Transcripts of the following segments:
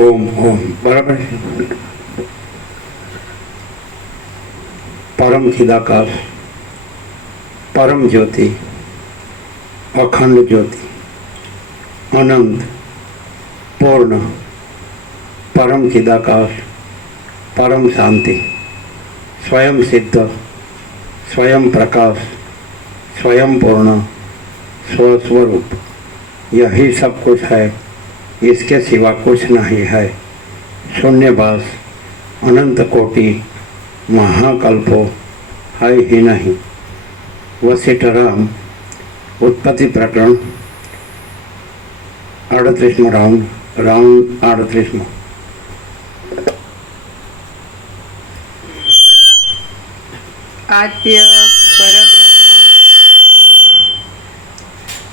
ઓમ ઓમ બરાબર છે. પરમ ચિદાકાશ, પરમ જ્યોતિ, અખંડ જ્યોતિ, અનંત, પૂર્ણ, પરમ ચિદાકાશ, परम शांति, स्वयं सिद्ध, स्वयं प्रकाश, स्वयं पूर्ण, स्वस्वरूप, यही सब कुछ है, इसके सिवा कुछ नहीं है। शून्यवास, अनंत कोटि, महाकल्पो है ही नहीं। वशिष्ठ राम उत्पत्ति प्रकरण 38 राउंड 38।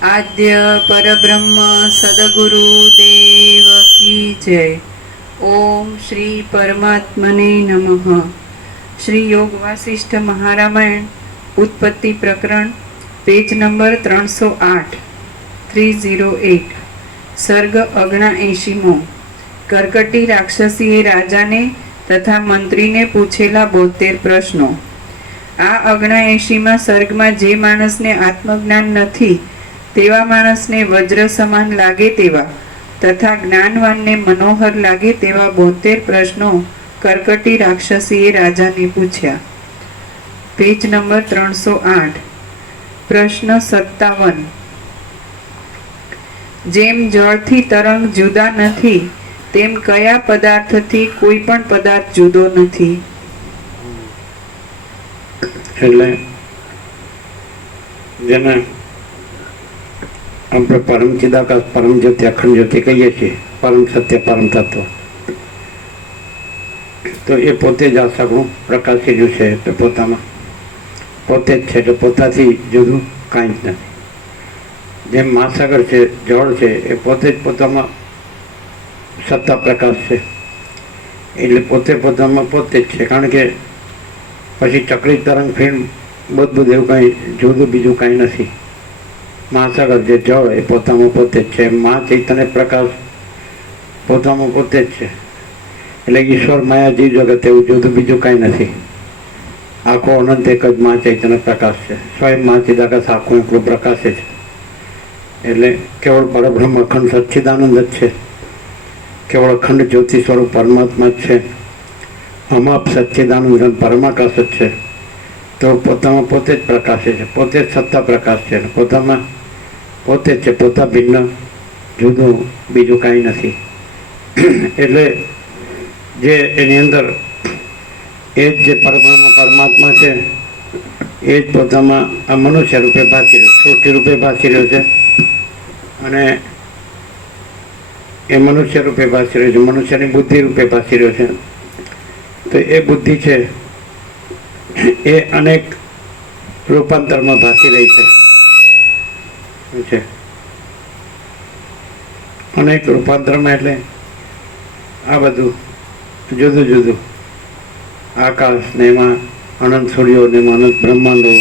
आद्य परब्रह्म सदगुरु देव की जय। ओम श्री परमात्मने नमः। श्री योग वासिष्ठ महारामायण उत्पत्ति प्रकरण पेज नंबर 308 308 सर्ग 79। कर्कटी राक्षसीए राजाने तथा मंत्रीने पूछेला 72 प्रश्नों। आ 79 सर्गमां जे माणसने आत्मज्ञान नथी तेवा माणसने वज्र समान लागे तेवा तथा ज्ञानवानने मनोहर लागे तेवा 72 प्रश्नों कर्कटी राक्षसीए राजाने पूछ्या। पेज नंबर 308 प्रश्न 57। जेम जळथी तरंग जुदा नथी तेम कया पदार्थथी कोई पण पदार्थ जुदो नथी। એટલે જેને આપણે પરમ ચિદાકાશ, પરમ જ્યોતિ, અખંડ જ્યોતિ કહીએ છીએ, પરમ સત્ય, પરમ તત્વ, તો એ પોતે જ આ સગળું પ્રકાશી છે, એટલે પોતામાં પોતે જ છે, એટલે પોતાથી જુદું કાંઈ જ નથી। જેમ મહાસાગર છે, જળ છે, એ પોતે જ પોતામાં સત્તા પ્રકાશ છે, એટલે પોતે પોતામાં પોતે જ છે। કારણ કે પછી ચક્રી તરંગ ફિલ્મ બધું એવું કાંઈ જુદું બીજું કાંઈ નથી। મહાસાગર જે જળ એ પોતામાં પોતે જ છે, મા ચૈતન્ય પ્રકાશ પોતામાં પોતે જ છે, એટલે ઈશ્વર માયા જીવ જગત એવું જુદું બીજું કાંઈ નથી। આખો અનંત એક જ મા ચૈતન્ય પ્રકાશ છે, સ્વયં મા ચિદાકાશ આખું એકલું પ્રકાશે છે, એટલે કેવળ પરબ્રહ્મ અખંડ સચ્ચિદાનંદ જ છે, કેવળ અખંડ જ્યોતિ સ્વરૂપ પરમાત્મા જ છે, અમાપ સચ્ચિદાનંદ પરમાકાશ જ છે। તો પોતામાં પોતે જ પ્રકાશે છે, પોતે જ સત્તા પ્રકાશ છે, પોતામાં પોતે જ છે, પોતા ભિન્ન જુદું બીજું કાંઈ નથી। એટલે જે એની અંદર એ જ જે પરમાત્મા છે એ જ પોતામાં આ મનુષ્ય રૂપે ભાસી રહ્યો, સૃષ્ટિ રૂપે ભાસી રહ્યો છે, અને એ મનુષ્ય રૂપે ભાસી રહ્યો છે, મનુષ્યની બુદ્ધિ રૂપે ભાસી રહ્યો છે, તો એ બુદ્ધિ છે એ અનેક રૂપાંતરમાં ભાસી રહી છે અનેક રૂપાંતરમાં એટલે આ બધું જુદું જુદું આકાશ ને એમાં અનંત સૂર્યો ને એમાં અનંત બ્રહ્માંડો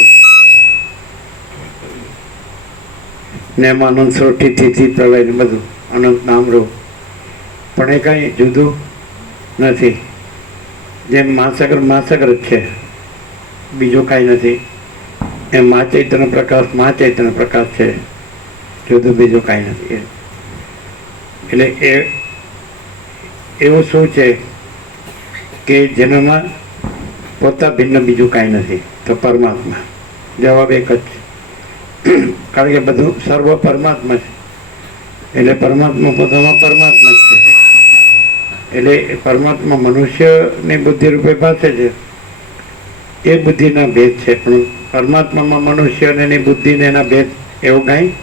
ને એમાં અનંત સૃષ્ટિથી પ્રલય ને બધું અનંત નામરૂપ, પણ એ કાંઈ જુદું નથી. જેમ મહાસાગર મહાસાગર જ છે, બીજું કાંઈ નથી. એમ મહાચૈતન્ય પ્રકાશ છે, જુદું બીજું કાંઈ નથી. એટલે એવું શું છે કે જેનામાં પોતા ભિન્ન બીજું કાંઈ નથી? તો પરમાત્મા. જવાબ એક જ છે, કારણ કે બધું સર્વ પરમાત્મા છે. એટલે પરમાત્મા પોતામાં પરમાત્મા જ છે. એટલે પરમાત્મા મનુષ્યની બુદ્ધિ રૂપે પાસે છે, એ બુદ્ધિના ભેદ છે. પણ પરમાત્મામાં મનુષ્ય અને એની બુદ્ધિ ને એના ભેદ એવું કાંઈ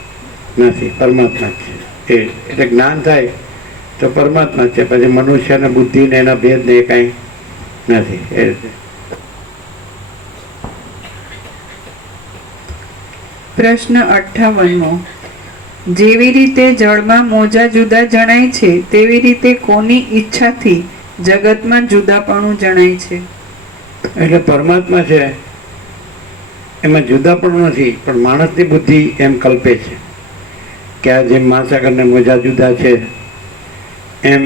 નથી, પરમાત્મા જ છે. એટલે જ્ઞાન થાય તો પરમાત્મા છે, પછી મનુષ્ય અને બુદ્ધિ ને એના ભેદ ને એ કાંઈ નથી. એ રીતે પ્રશ્ન 58મો. જેવી રીતે જળમાં મોજા જુદા જણાય છે તેવી રીતે કોની ઈચ્છાથી જગતમાં જુદાપણું જણાય છે? એટલે પરમાત્મા છે એમાં જુદાપણું નથી, પણ માણસની બુદ્ધિ એમ કલ્પે છે કે આ જેમ મહાસાગરને મોજા જુદા છે એમ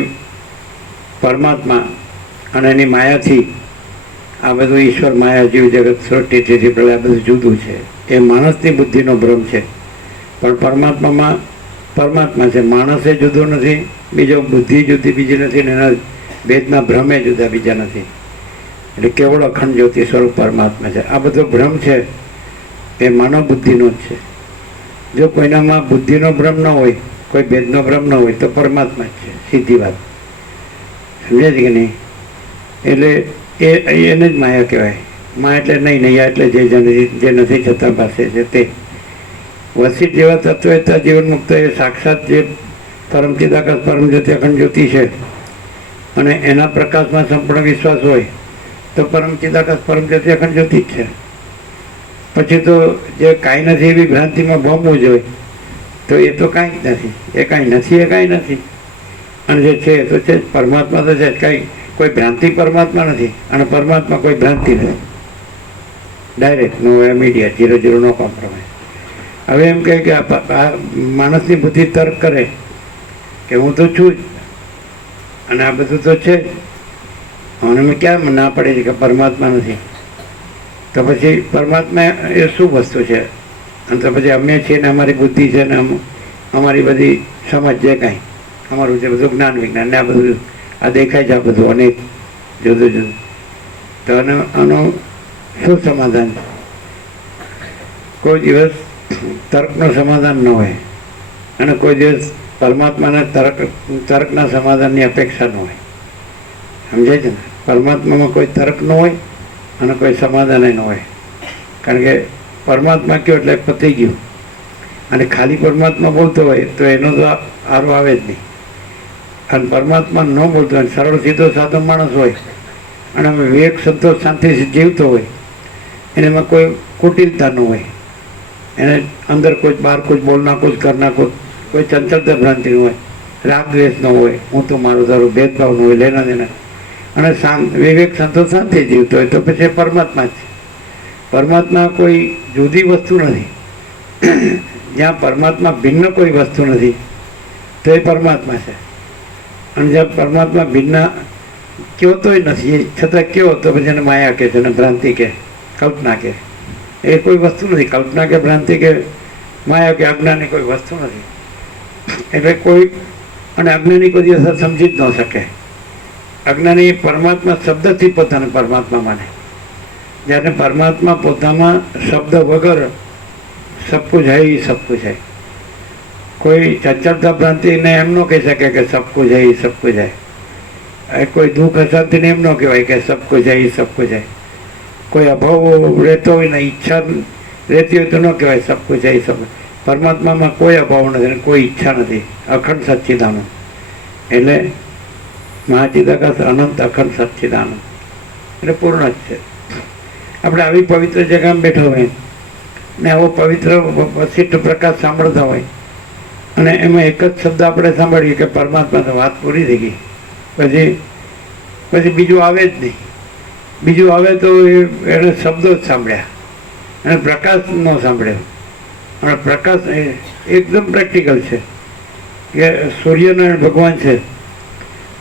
પરમાત્મા અને એની માયાથી આ બધું ઈશ્વર માયા જીવ જગત સૃષ્ટિથી પ્રલય બધું જુદું છે. એ માણસની બુદ્ધિનો ભ્રમ છે. પણ પરમાત્મામાં પરમાત્મા છે, માણસે જુદો નથી, બીજો બુદ્ધિ જુદી બીજી નથી, ને એના ભેદના ભ્રમે જુદા બીજા નથી. એટલે કેવળ અખંડ જ્યોતિ સ્વરૂપ પરમાત્મા છે. આ બધો ભ્રમ છે એ માનવ બુદ્ધિનો જ છે. જો કોઈનામાં બુદ્ધિનો ભ્રમ ન હોય, કોઈ ભેદનો ભ્રમ ન હોય તો પરમાત્મા જ છે, સીધી વાત. સમજે છે કે નહીં? એટલે એને જ માયા કહેવાય. માં એટલે નહીં, નૈયા એટલે જે નથી છતાં પાસે છે તે. વસિત જેવા તત્વ જીવન મુક્ત એ સાક્ષાત જે પરમ ચિદાકાશ પરમ જ્યોતિ અખંડ જ્યોતિ છે, અને એના પ્રકાશમાં સંપૂર્ણ વિશ્વાસ હોય તો પરમ ચિદાકાશ પરમ જ્યોતિ અખંડ જ્યોતિ જ છે. પછી તો જે કાંઈ નથી એવી ભ્રાંતિમાં ભોગવું જોઈએ તો એ તો કાંઈ જ નથી. એ કાંઈ નથી, એ કાંઈ નથી. અને જે છે એ તો છે જ, પરમાત્મા તો છે જ. કાંઈ કોઈ ભ્રાંતિ પરમાત્મા નથી, અને પરમાત્મા કોઈ ભ્રાંતિ નથી. ડાયરેક્ટ, નો ઇમિડિયેટ, 0 નો કોમ્પ્રોમાઇઝ. હવે એમ કહે કે આ માણસની બુદ્ધિ તર્ક કરે કે હું તો છું જ, અને આ બધું તો છે જ, અને મેં ક્યાં ના પડે છે કે પરમાત્મા નથી? તો પછી પરમાત્મા એ શું વસ્તુ છે? અને તો પછી અમે છીએ ને અમારી બુદ્ધિ છે ને અમારી બધી સમજ છે, કાંઈ અમારું છે બધું જ્ઞાન વિજ્ઞાન ને આ બધું આ દેખાય છે, આ બધું અનેક જુદું જુદું. તો આનું શું સમાધાન? કોઈ દિવસ તર્કનું સમાધાન ન હોય, અને કોઈ દિવસ પરમાત્માના તર્કના સમાધાનની અપેક્ષા ન હોય. સમજાય છે ને? પરમાત્મામાં કોઈ તર્ક ન હોય અને કોઈ સમાધાન ન હોય. કારણ કે પરમાત્મા કયો એટલે પતી ગયું, અને ખાલી પરમાત્મા બોલતો હોય તો એનો તો આરો આવે જ નહીં. અને પરમાત્મા ન બોલતો હોય, સરળ સીધો સાદો માણસ હોય અને વિવેક સંતોષ શાંતિથી જીવતો હોય, એનામાં કોઈ કુટિલતા ન હોય, એને અંદર કોઈ બહાર કોઈ બોલના કોઈ કરના કોઈ ચંચળતા ભ્રાંતિ ન હોય, રાગ દ્વેષ ન હોય, હું તો મારું તારું ભેદભાવ ન હોય, લેના દેના, અને વિવેક સંતોષ શાંતિ જીવતો હોય તો પછી પરમાત્મા જ છે. પરમાત્મા કોઈ જુદી વસ્તુ નથી. જ્યાં પરમાત્મા ભિન્ન કોઈ વસ્તુ નથી તો એ પરમાત્મા છે. અને જ્યાં પરમાત્મા ભિન્ન કયો તોય નથી, છતાં કયો તો પછી એને માયા કહે છે, અને ભ્રાંતિ કહે, કલ્પના કહે. એ કોઈ વસ્તુ નથી. કલ્પના કે ભ્રાંતિ કે માયા કે અજ્ઞાની કોઈ વસ્તુ નથી. એટલે કોઈ, અને અજ્ઞાની કોઈ દિવસ સમજી જ ન શકે. અજ્ઞાની પરમાત્મા શબ્દથી પોતાને પરમાત્મા માને. જ્યારે પરમાત્મા પોતામાં શબ્દ વગર સબકુછ હૈ સબકુછ હૈ. કોઈ ચંચળતા ભ્રાંતિને એમ ન કહી શકે કે સબકુછ હૈ સબકુછ હૈ. કોઈ દુઃખ અશાંતિને એમ ન કહેવાય કે સબકુછ હૈ સબકુછ હૈ. કોઈ અભાવ રહેતો હોય ને ઈચ્છા રહેતી હોય તો ન કહેવાય સબકુછ હૈ સબ. પરમાત્મામાં કોઈ અભાવ નથી, કોઈ ઈચ્છા નથી, અખંડ સચ્ચિદાનંદ. એટલે મહાચિદાકાશ અનંત અખંડ સચ્ચિદાનંદ. એટલે પૂર્ણ જ છે. આપણે આવી પવિત્ર જગ્યામાં બેઠા હોય ને આવો પવિત્ર વશિષ્ઠ પ્રકાશ સાંભળતા હોય અને એમાં એક જ શબ્દ આપણે સાંભળીએ કે પરમાત્મા તો વાત પૂરી થઈ ગઈ, પછી બીજું આવે જ નહીં. બીજું આવે તો એને શબ્દો જ સાંભળ્યા અને પ્રકાશ ન સાંભળ્યો. અને પ્રકાશ એ એકદમ પ્રેક્ટિકલ છે કે સૂર્યનારાયણ ભગવાન છે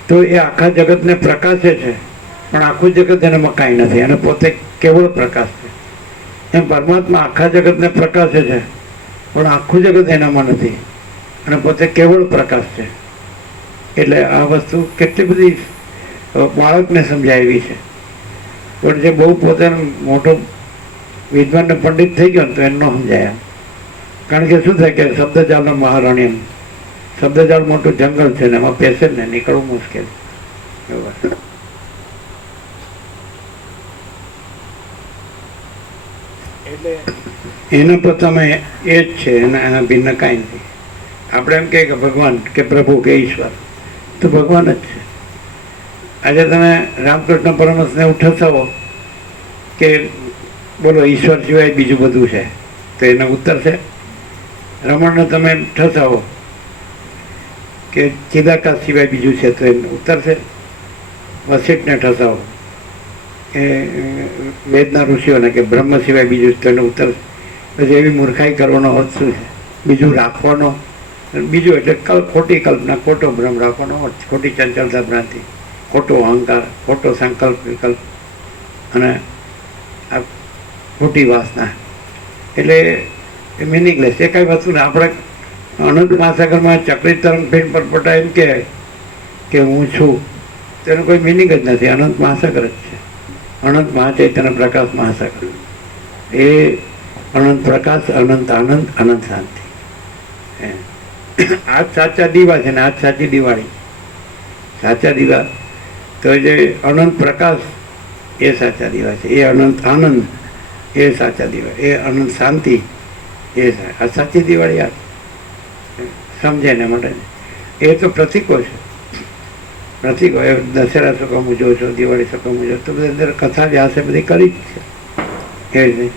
તો એ આખા જગતને પ્રકાશે છે, પણ આખું જગત એનામાં કાંઈ નથી, અને પોતે કેવળ પ્રકાશ છે. એમ પરમાત્મા આખા જગતને પ્રકાશે છે, પણ આખું જગત એનામાં નથી અને પોતે કેવળ પ્રકાશ છે. એટલે આ વસ્તુ કેટલી બધી બાળકને સમજાય એવી છે. પણ જે બહુ પોતાનો મોટો વિદ્વાન ને પંડિત થઈ ગયો ને તો એને ન સમજાય. કારણ કે શું થાય કે શબ્દજાળનો મહારાણી, શબ્દજાળ મોટું જંગલ છે ને એમાં પેસે ને નીકળવું મુશ્કેલ. એટલે એના પોતામાં એ જ છે, એના ભિન્ન કાંઈ નથી. આપણે એમ કહીએ કે ભગવાન કે પ્રભુ કે ઈશ્વર, તો ભગવાન જ છે. આજે તમે રામકૃષ્ણ પરમહંસને ઉઠસાવો કે બોલો ઈશ્વર સિવાય બીજું બધું છે, તો એનો ઉત્તર છે. રમણને તમે ઠસાવો કે ચિદાકાશ સિવાય બીજું છે, તો એનો ઉત્તર છે. વશિષ્ઠને ઠસાવો કે વેદના ઋષિઓને કે બ્રહ્મ સિવાય બીજું, તો એનો ઉત્તર. પછી એવી મૂર્ખાઈ કરવાનો અર્થ શું છે? બીજું રાખવાનો, બીજું એટલે ખોટી કલ્પના, ખોટો ભ્રમ રાખવાનો અર્થ, ખોટી ચંચળતા ભ્રાંતિ, ખોટો અહંકાર, ખોટો સંકલ્પ વિકલ્પ અને આ ખોટી વાસના. એટલે એ મિનિંગલેસ. એ કાંઈ વસ્તુ ને આપણે અનંત મહાસાગરમાં ચક્રી તરંગ ફેન પરપોટા એમ કહેવાય કે હું છું, તેનો કોઈ મિનિંગ જ નથી. અનંત મહાસાગર જ છે, અનંત મહાચૈતન્ય પ્રકાશ મહાસાગર. એ અનંત પ્રકાશ, અનંત આનંદ, અનંત શાંતિ. આ જ સાચા દીવા છે ને આ જ સાચી દિવાળી. સાચા દીવા તો જે અનંત પ્રકાશ એ સાચા દીવા છે, એ અનંત આનંદ એ સાચા દીવા, એ અનંત શાંતિ એ આ સાચી દિવાળી. આ સમજાય ને માટે એ તો પ્રતિકો છે, પ્રતિકો. એ દશેરા શું કામ ઉજવો છો, દિવાળી શું કામ ઉજવો, તો બધી અંદર કથા વ્યાસે બધી કરી જ છે. એ રીતે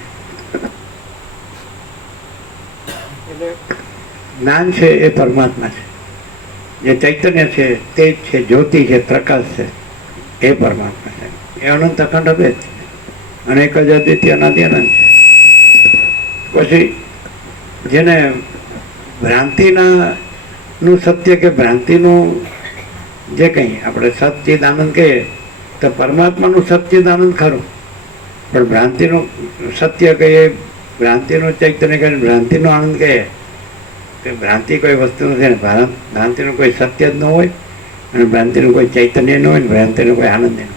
એટલે જ્ઞાન છે એ પરમાત્મા છે, જે ચૈતન્ય છે તે જ છે, જ્યોતિ છે, પ્રકાશ છે, એ પરમાત્મા છે. એ અનંત અખંડ અભેદ છે અને એક જ અદ્વિતીય અનાદિ અનંત છે. પછી જેને ભ્રાંતિના નું સત્ય કે ભ્રાંતિનું જે કંઈ આપણે સચ્ચિદ આનંદ કહીએ તો પરમાત્માનું સચ્ચિદ આનંદ ખરું, પણ ભ્રાંતિનું સત્ય કહીએ, ભ્રાંતિનું ચૈતન્ય કહીએ, ભ્રાંતિનો આનંદ કહીએ કે ભ્રાંતિ કોઈ વસ્તુ નથી ને ભ્રાંતિનું કોઈ સત્ય જ ન હોય અને ભ્રાંતિનું કોઈ ચૈતન્ય ન હોય ને ભ્રાંતિનું કોઈ આનંદ ન હોય.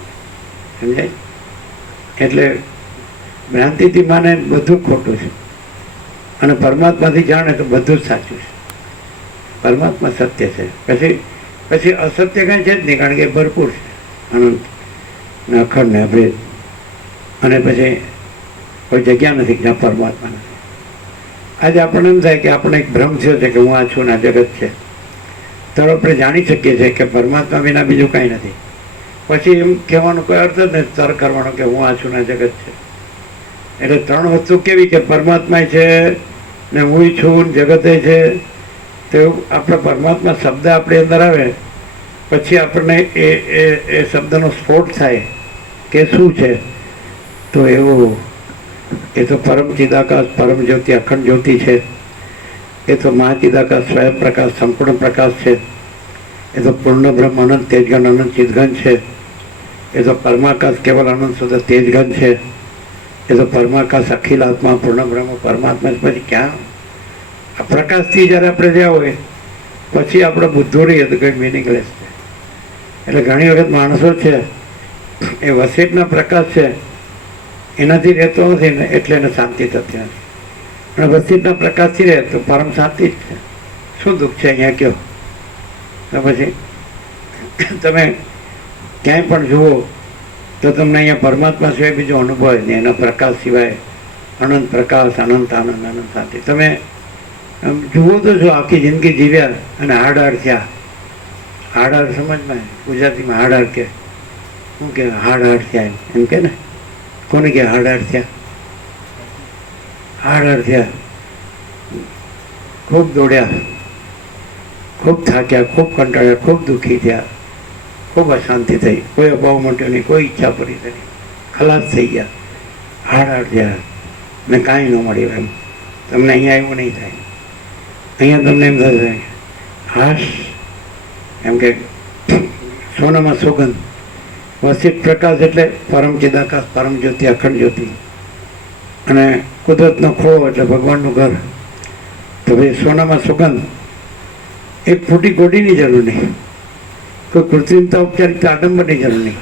સમજાય? એટલે ભ્રાંતિથી માને બધું ખોટું છે અને પરમાત્માથી જાણે તો બધું જ સાચું છે. પરમાત્મા સત્ય છે, પછી અસત્ય કાંઈ છે જ નહીં, કારણ કે ભરપૂર છે, અનંત ને અખંડ ને અભેદ. અને પછી કોઈ જગ્યા નથી જ્યાં પરમાત્મા નથી. આજે આપણને એમ થાય કે આપણે એક ભ્રમ થયો છે કે હું આ છું ને આ જગત છે, તો આપણે જાણી શકીએ છીએ કે પરમાત્મા વિના બીજું કાંઈ નથી. પછી એમ કહેવાનો કોઈ અર્થ જ નથી તર્ક કરવાનો કે હું આ છું ને આ જગત છે. એટલે ત્રણ વસ્તુ કેવી કે પરમાત્મા છે ને હું છું ને જગતે છે. તો આપણે પરમાત્મા શબ્દ આપણી અંદર આવે પછી આપણને એ શબ્દનો સ્ફોટ થાય કે શું છે, તો એવું એ તો પરમ ચિદાકાશ, પરમ જ્યોતિ, અખંડ જ્યોતિ છે. એ તો મહાચિદાકાશ, સ્વયં પ્રકાશ, સંપૂર્ણ પ્રકાશ છે. એ તો પૂર્ણ બ્રહ્મ, અનંત તેજગન, અનંત ચિદગન છે. એ તો પરમાકાશ, કેવલ આનંદ શુદ્ધ તેજગન છે. એ તો પરમાકાશ, અખિલ આત્મા, પૂર્ણ બ્રહ્મ, પરમાત્મા. પછી ક્યાં આ પ્રકાશથી જ્યારે આપણે જ્યાં હોય પછી આપણે બુદ્ધો રહીએ તો કંઈ મિનિંગલેસ છે. એટલે ઘણી વખત માણસો છે એ વશિષ્ઠના પ્રકાશ છે એનાથી રહેતો નથી ને એટલે એને શાંતિ થતી નથી, અને વશિષ્ઠના પ્રકાશથી રહે તો પરમ શાંતિ જ છે. શું દુઃખ છે અહીંયા કહો? તો પછી તમે ક્યાંય પણ જુઓ તો તમને અહીંયા પરમાત્મા સિવાય બીજો અનુભવ જ નહીં, એના પ્રકાશ સિવાય અનંત પ્રકાશ, અનંત આનંદ, અનંત શાંતિ. તમે જુઓ તો છો આખી જિંદગી જીવ્યા અને હાડ થયા. હાડ સમજમાં ગુજરાતીમાં હાડ કે શું કે હાડ હાડ થયા એમ કે ને, કોને કે હાડ હાડ થયા? હાડ હાડ થયા, ખૂબ દોડ્યા, ખૂબ થાક્યા, ખૂબ કંટાળ્યા, ખૂબ દુઃખી થયા, ખૂબ અશાંતિ થઈ, કોઈ અભાવ મોટ્યો નહીં, કોઈ ઈચ્છા પૂરી થઈ, ખલાસ થઈ ગયા, હાડ હાડ થયા ને કાંઈ ન મળ્યું. એમ તમને અહીંયા એવું નહીં થાય. અહીંયા તમને એમ થશે હાશ, એમ કે સોનામાં સુગંધ, વસિત પ્રકાશ એટલે પરમ ચિદાકાશ, પરમ જ્યોતિ, અખંડ જ્યોતિ, અને કુદરતનો ખોળો એટલે ભગવાનનું ઘર. તો ભાઈ સોનામાં સુગંધ, એક ફૂટી ગોડીની જરૂર નહીં, કોઈ કૃત્રિમતા ઔપચારિકતા આડંબરની જરૂર નહીં,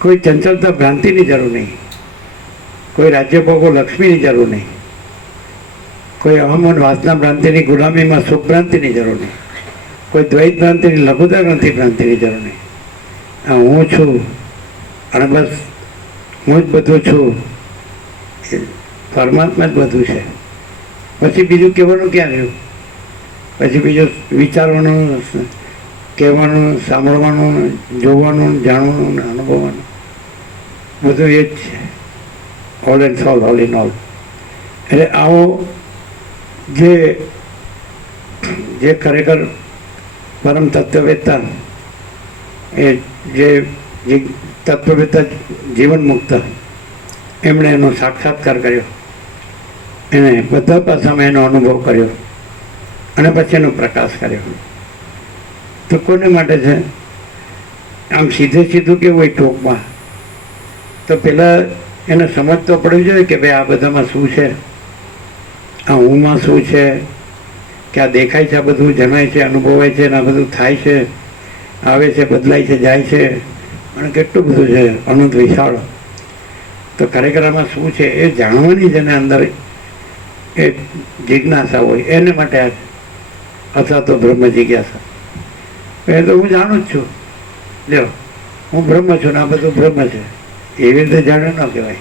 કોઈ ચંચળતા ભ્રાંતિની જરૂર નહીં, કોઈ રાજ્યભોગો લક્ષ્મીની જરૂર નહીં, કોઈ અહમન વાસના ભ્રાંતિની ગુલામીમાં સુખ ભ્રાંતિની જરૂર નહીં, કોઈ દ્વૈત ભ્રાંતિની લઘુતા ગ્રંથિ ભ્રાંતિની જરૂર નહીં. આ હું છું અને બસ હું જ બધું છું, પરમાત્મા જ બધું છે. પછી બીજું કહેવાનું ક્યાં રહ્યું? પછી બીજું વિચારવાનું, કહેવાનું, સાંભળવાનું, જોવાનું, જાણવાનું, અનુભવવાનું, બધું એ જ છે. All and soul, all in all. એટલે આવો જે ખરેખર પરમ તત્વવેત્તા, એ જે તત્વવેત્તા જીવન મુક્ત, એમણે એનો સાક્ષાત્કાર કર્યો, એને બધા પાસામાં એનો અનુભવ કર્યો અને પછી એનો પ્રકાશ કર્યો. તો કોને માટે છે? આમ સીધે સીધું કેવું હોય ટોકમાં, તો પહેલાં એને સમજ તો પડવી જોઈએ કે ભાઈ આ બધામાં શું છે, આ હુંમાં શું છે, કે આ દેખાય છે, આ બધું જણાય છે, અનુભવાય છે, અને આ બધું થાય છે, આવે છે, બદલાય છે, જાય છે, અને કેટલું બધું છે અનંત વિશાળ. તો ખરેખર આમાં શું છે એ જાણવાની જેને અંદર એ જિજ્ઞાસા હોય એને માટે આ અથવા તો બ્રહ્મ જિજ્ઞાસા. એ તો હું જાણું જ છું, લ્યો હું બ્રહ્મ છું ને આ બધું બ્રહ્મ છે, એવી રીતે જાણે ન કહેવાય.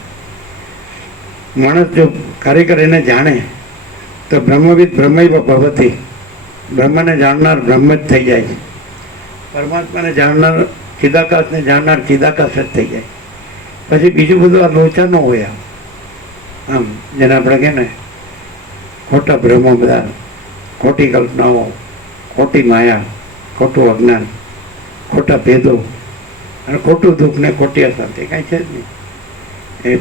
માણસ જો ખરેખર એને જાણે તો બ્રહ્મવિદ બ્રહ્મૈવ ભવતિ, બ્રહ્મને જાણનાર બ્રહ્મ જ થઈ જાય છે, પરમાત્માને જાણનાર, ચિદાકાશને જાણનાર ચિદાકાશ જ થઈ જાય. પછી બીજું બધું આ લોચા ન હોય. આમ જેને આપણે કહે ને ખોટા ભ્રમો, બધા ખોટી કલ્પનાઓ, ખોટી માયા, ખોટું અજ્ઞાન, ખોટા ભેદો અને ખોટું દુઃખ ને ખોટી અશાંતિ કાંઈ છે જ નહીં. એ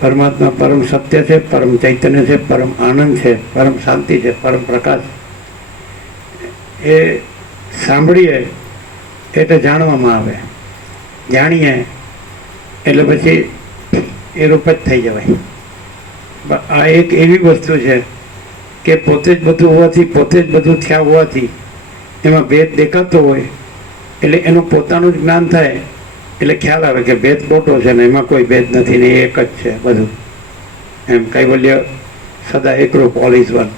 પરમાત્મા પરમ સત્ય છે, પરમ ચૈતન્ય છે, પરમ આનંદ છે, પરમ શાંતિ છે, પરમ પ્રકાશ. એ સાંભળીએ એટલે જાણવામાં આવે, જાણીએ એટલે પછી એ રૂપ જ થઈ જવાય. આ એક એવી વસ્તુ છે કે પોતે જ બધું હોવાથી, પોતે જ બધું થયા હોવાથી એમાં ભેદ દેખાતો હોય એટલે એનું પોતાનું જ જ્ઞાન થાય એટલે ખ્યાલ આવે કે ભેદ ખોટો છે ને એમાં કોઈ ભેદ નથી ને એક જ છે બધું. એમ કૈવલ્ય સદા એકરૂપ, ઓલ ઇઝ વન.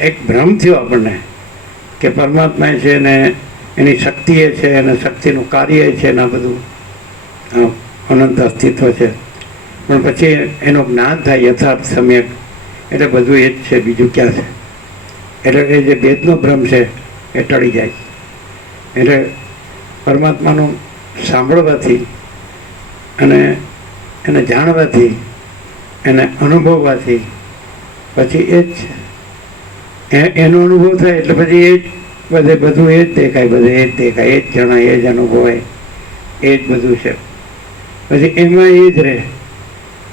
એક ભ્રમ થયો આપણને કે પરમાત્મા છે ને એની શક્તિ એ છે અને શક્તિનું કાર્ય છે ને આ બધું અનંત અસ્તિત્વ છે. પણ પછી એનું જ્ઞાન થાય યથાર્થ સમ્યક એટલે બધું એ જ છે, બીજું ક્યાં છે. એટલે એ જે ભેદનો ભ્રમ છે એ ટળી જાય. એટલે પરમાત્માનું સાંભળવાથી અને એને જાણવાથી, એને અનુભવવાથી પછી એ જ છે. એનો અનુભવ થાય એટલે પછી એ જ બધું એ જ દેખાય, બધે એ જ દેખાય, એ જ જણાય, એ જ અનુભવાય, એ જ બધું છે. પછી એમાં એ જ રહે.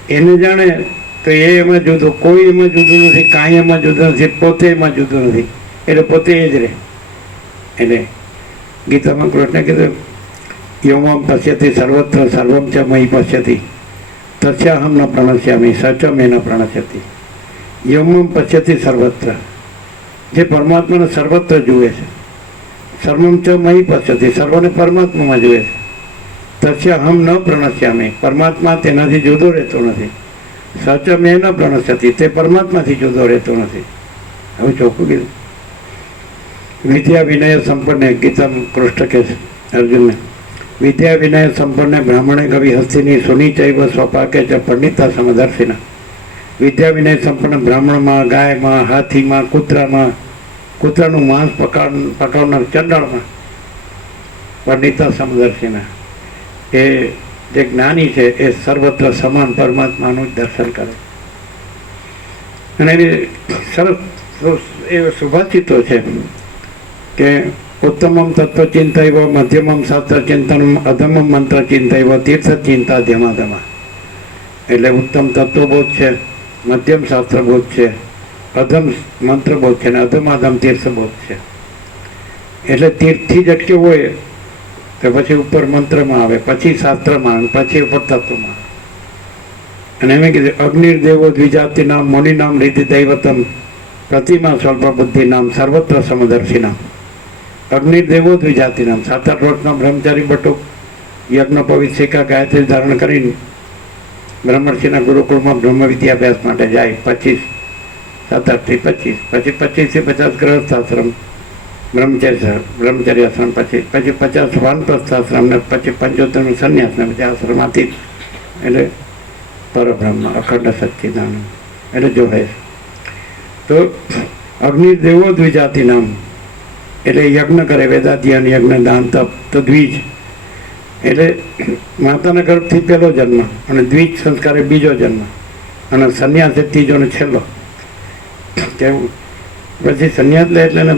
એને જાણે તો એ એમાં જુદું, કોઈ એમાં જુદું નથી, કાંઈ એમાં જુદું નથી, પોતે એમાં જુદું નથી, એટલે પોતે એ જ રહે. એટલે ગીતામાં કૃષ્ણે કીધું યોમમ પશ્યતિ સર્વત્ર સર્વમ ચ મયી પશ્યતિ તસ્યાહમ ન પ્રણશ્યામિ સચ મે ન પ્રણશ્યતિ. યોમમ પશ્યતિ સર્વત્ર, જે પરમાત્માને સર્વત્ર જુએ છે, સર્વમ ચ મયી પશ્યતિ, સર્વને પરમાત્મામાં જુએ છે, તસ્યાહમ ન પ્રણશ્યામિ, પરમાત્મા તેનાથી જુદો રહેતો નથી, સચ મે ન પ્રણશ્યતિ, તે પરમાત્માથી જુદો રહેતો નથી. હવે ચોખ્ખું કીધું. વિદ્યા વિનય સંપન્ન, ગીતા કૃષ્ણ કે અર્જુનને, વિદ્યા વિનય સંપન્ન બ્રાહ્મણે કવિ હસ્તિની સુનિચૈવ સ્વપાકે ચ પંડિતા સમદર્શિના. વિદ્યા વિનય સંપન્ન બ્રાહ્મણમાં, ગાયમાં, હાથીમાં, કૂતરામાં, કૂતરાનું માંસ પકાવનાર ચંડાળમાં, વર્ણિતા સમદર્શીના. એ જે જ્ઞાની છે એ સર્વત્ર સમાન પરમાત્માનું જ દર્શન કરે. અને એની સરસ એ સુભાષિતો છે કે ઉત્તમમ તત્વ ચિંતૈવ મધ્યમમ શાસ્ત્ર ચિંતનમ અધમમ મંત્ર ચિંતૈવ તીર્થ ચિંતા ધ્યમાધમા. એટલે ઉત્તમ તત્વબોધ છે, મધ્યમ શાસ્ત્રબોધ છે, અધમ મંત્રબોધ છે, અને અધમાધમ તીર્થબોધ છે. એટલે તીર્થથી જ અટક્યો હોય તો પછી ઉપર મંત્રમાં આવે, પછી શાસ્ત્રમાં આવે, પછી ઉપર તત્વમાં આવે. અને એમ કીધું અગ્નિર્દેવો દ્વિજાતિ નામ મુનિ નામ રીતિ દૈવતમ પ્રતિમા સ્વલ્પ બુદ્ધિ નામ સર્વત્ર સમદર્શી નામ. અગ્નિર્દેવો દ્વિજાતિ નામ. 7-8 વર્ષના બ્રહ્મચારી બટુક યજ્ઞ પવિત્ર શિખા ગાયત્રી ધારણ કરીને બ્રહ્મર્ષિના ગુરુકુળમાં બ્રહ્મ વિદ્યાભ્યાસ માટે જાય. 25 7-8 થી 25, પછી 25 થી 50 ગ્રહસ્થાશ્રમ બ્રહ્મચર્ય આશ્રમ, પછી 50 વાનપ્રસ્થાશ્રમ, ને પછી 75 સંન્યાસ, ને પછી આશ્રમાથી એટલે પરબ્રહ્મ અખંડ સચ્ચિદાનંદ એટલે જોહે. તો અગ્નિદેવો દ્વિજાતિ નામ એટલે યજ્ઞ કરે, વેદાધ્યન યજ્ઞ દાન તપ. તો દ્વિજ એટલે માતાના ગર્ભથી પહેલો જન્મ, અને દ્વિજ સંસ્કાર એ બીજો જન્મ, અને સંન્યાસ એ ત્રીજો ને છેલ્લો. કેવું પછી સંન્યાસ લે એટલે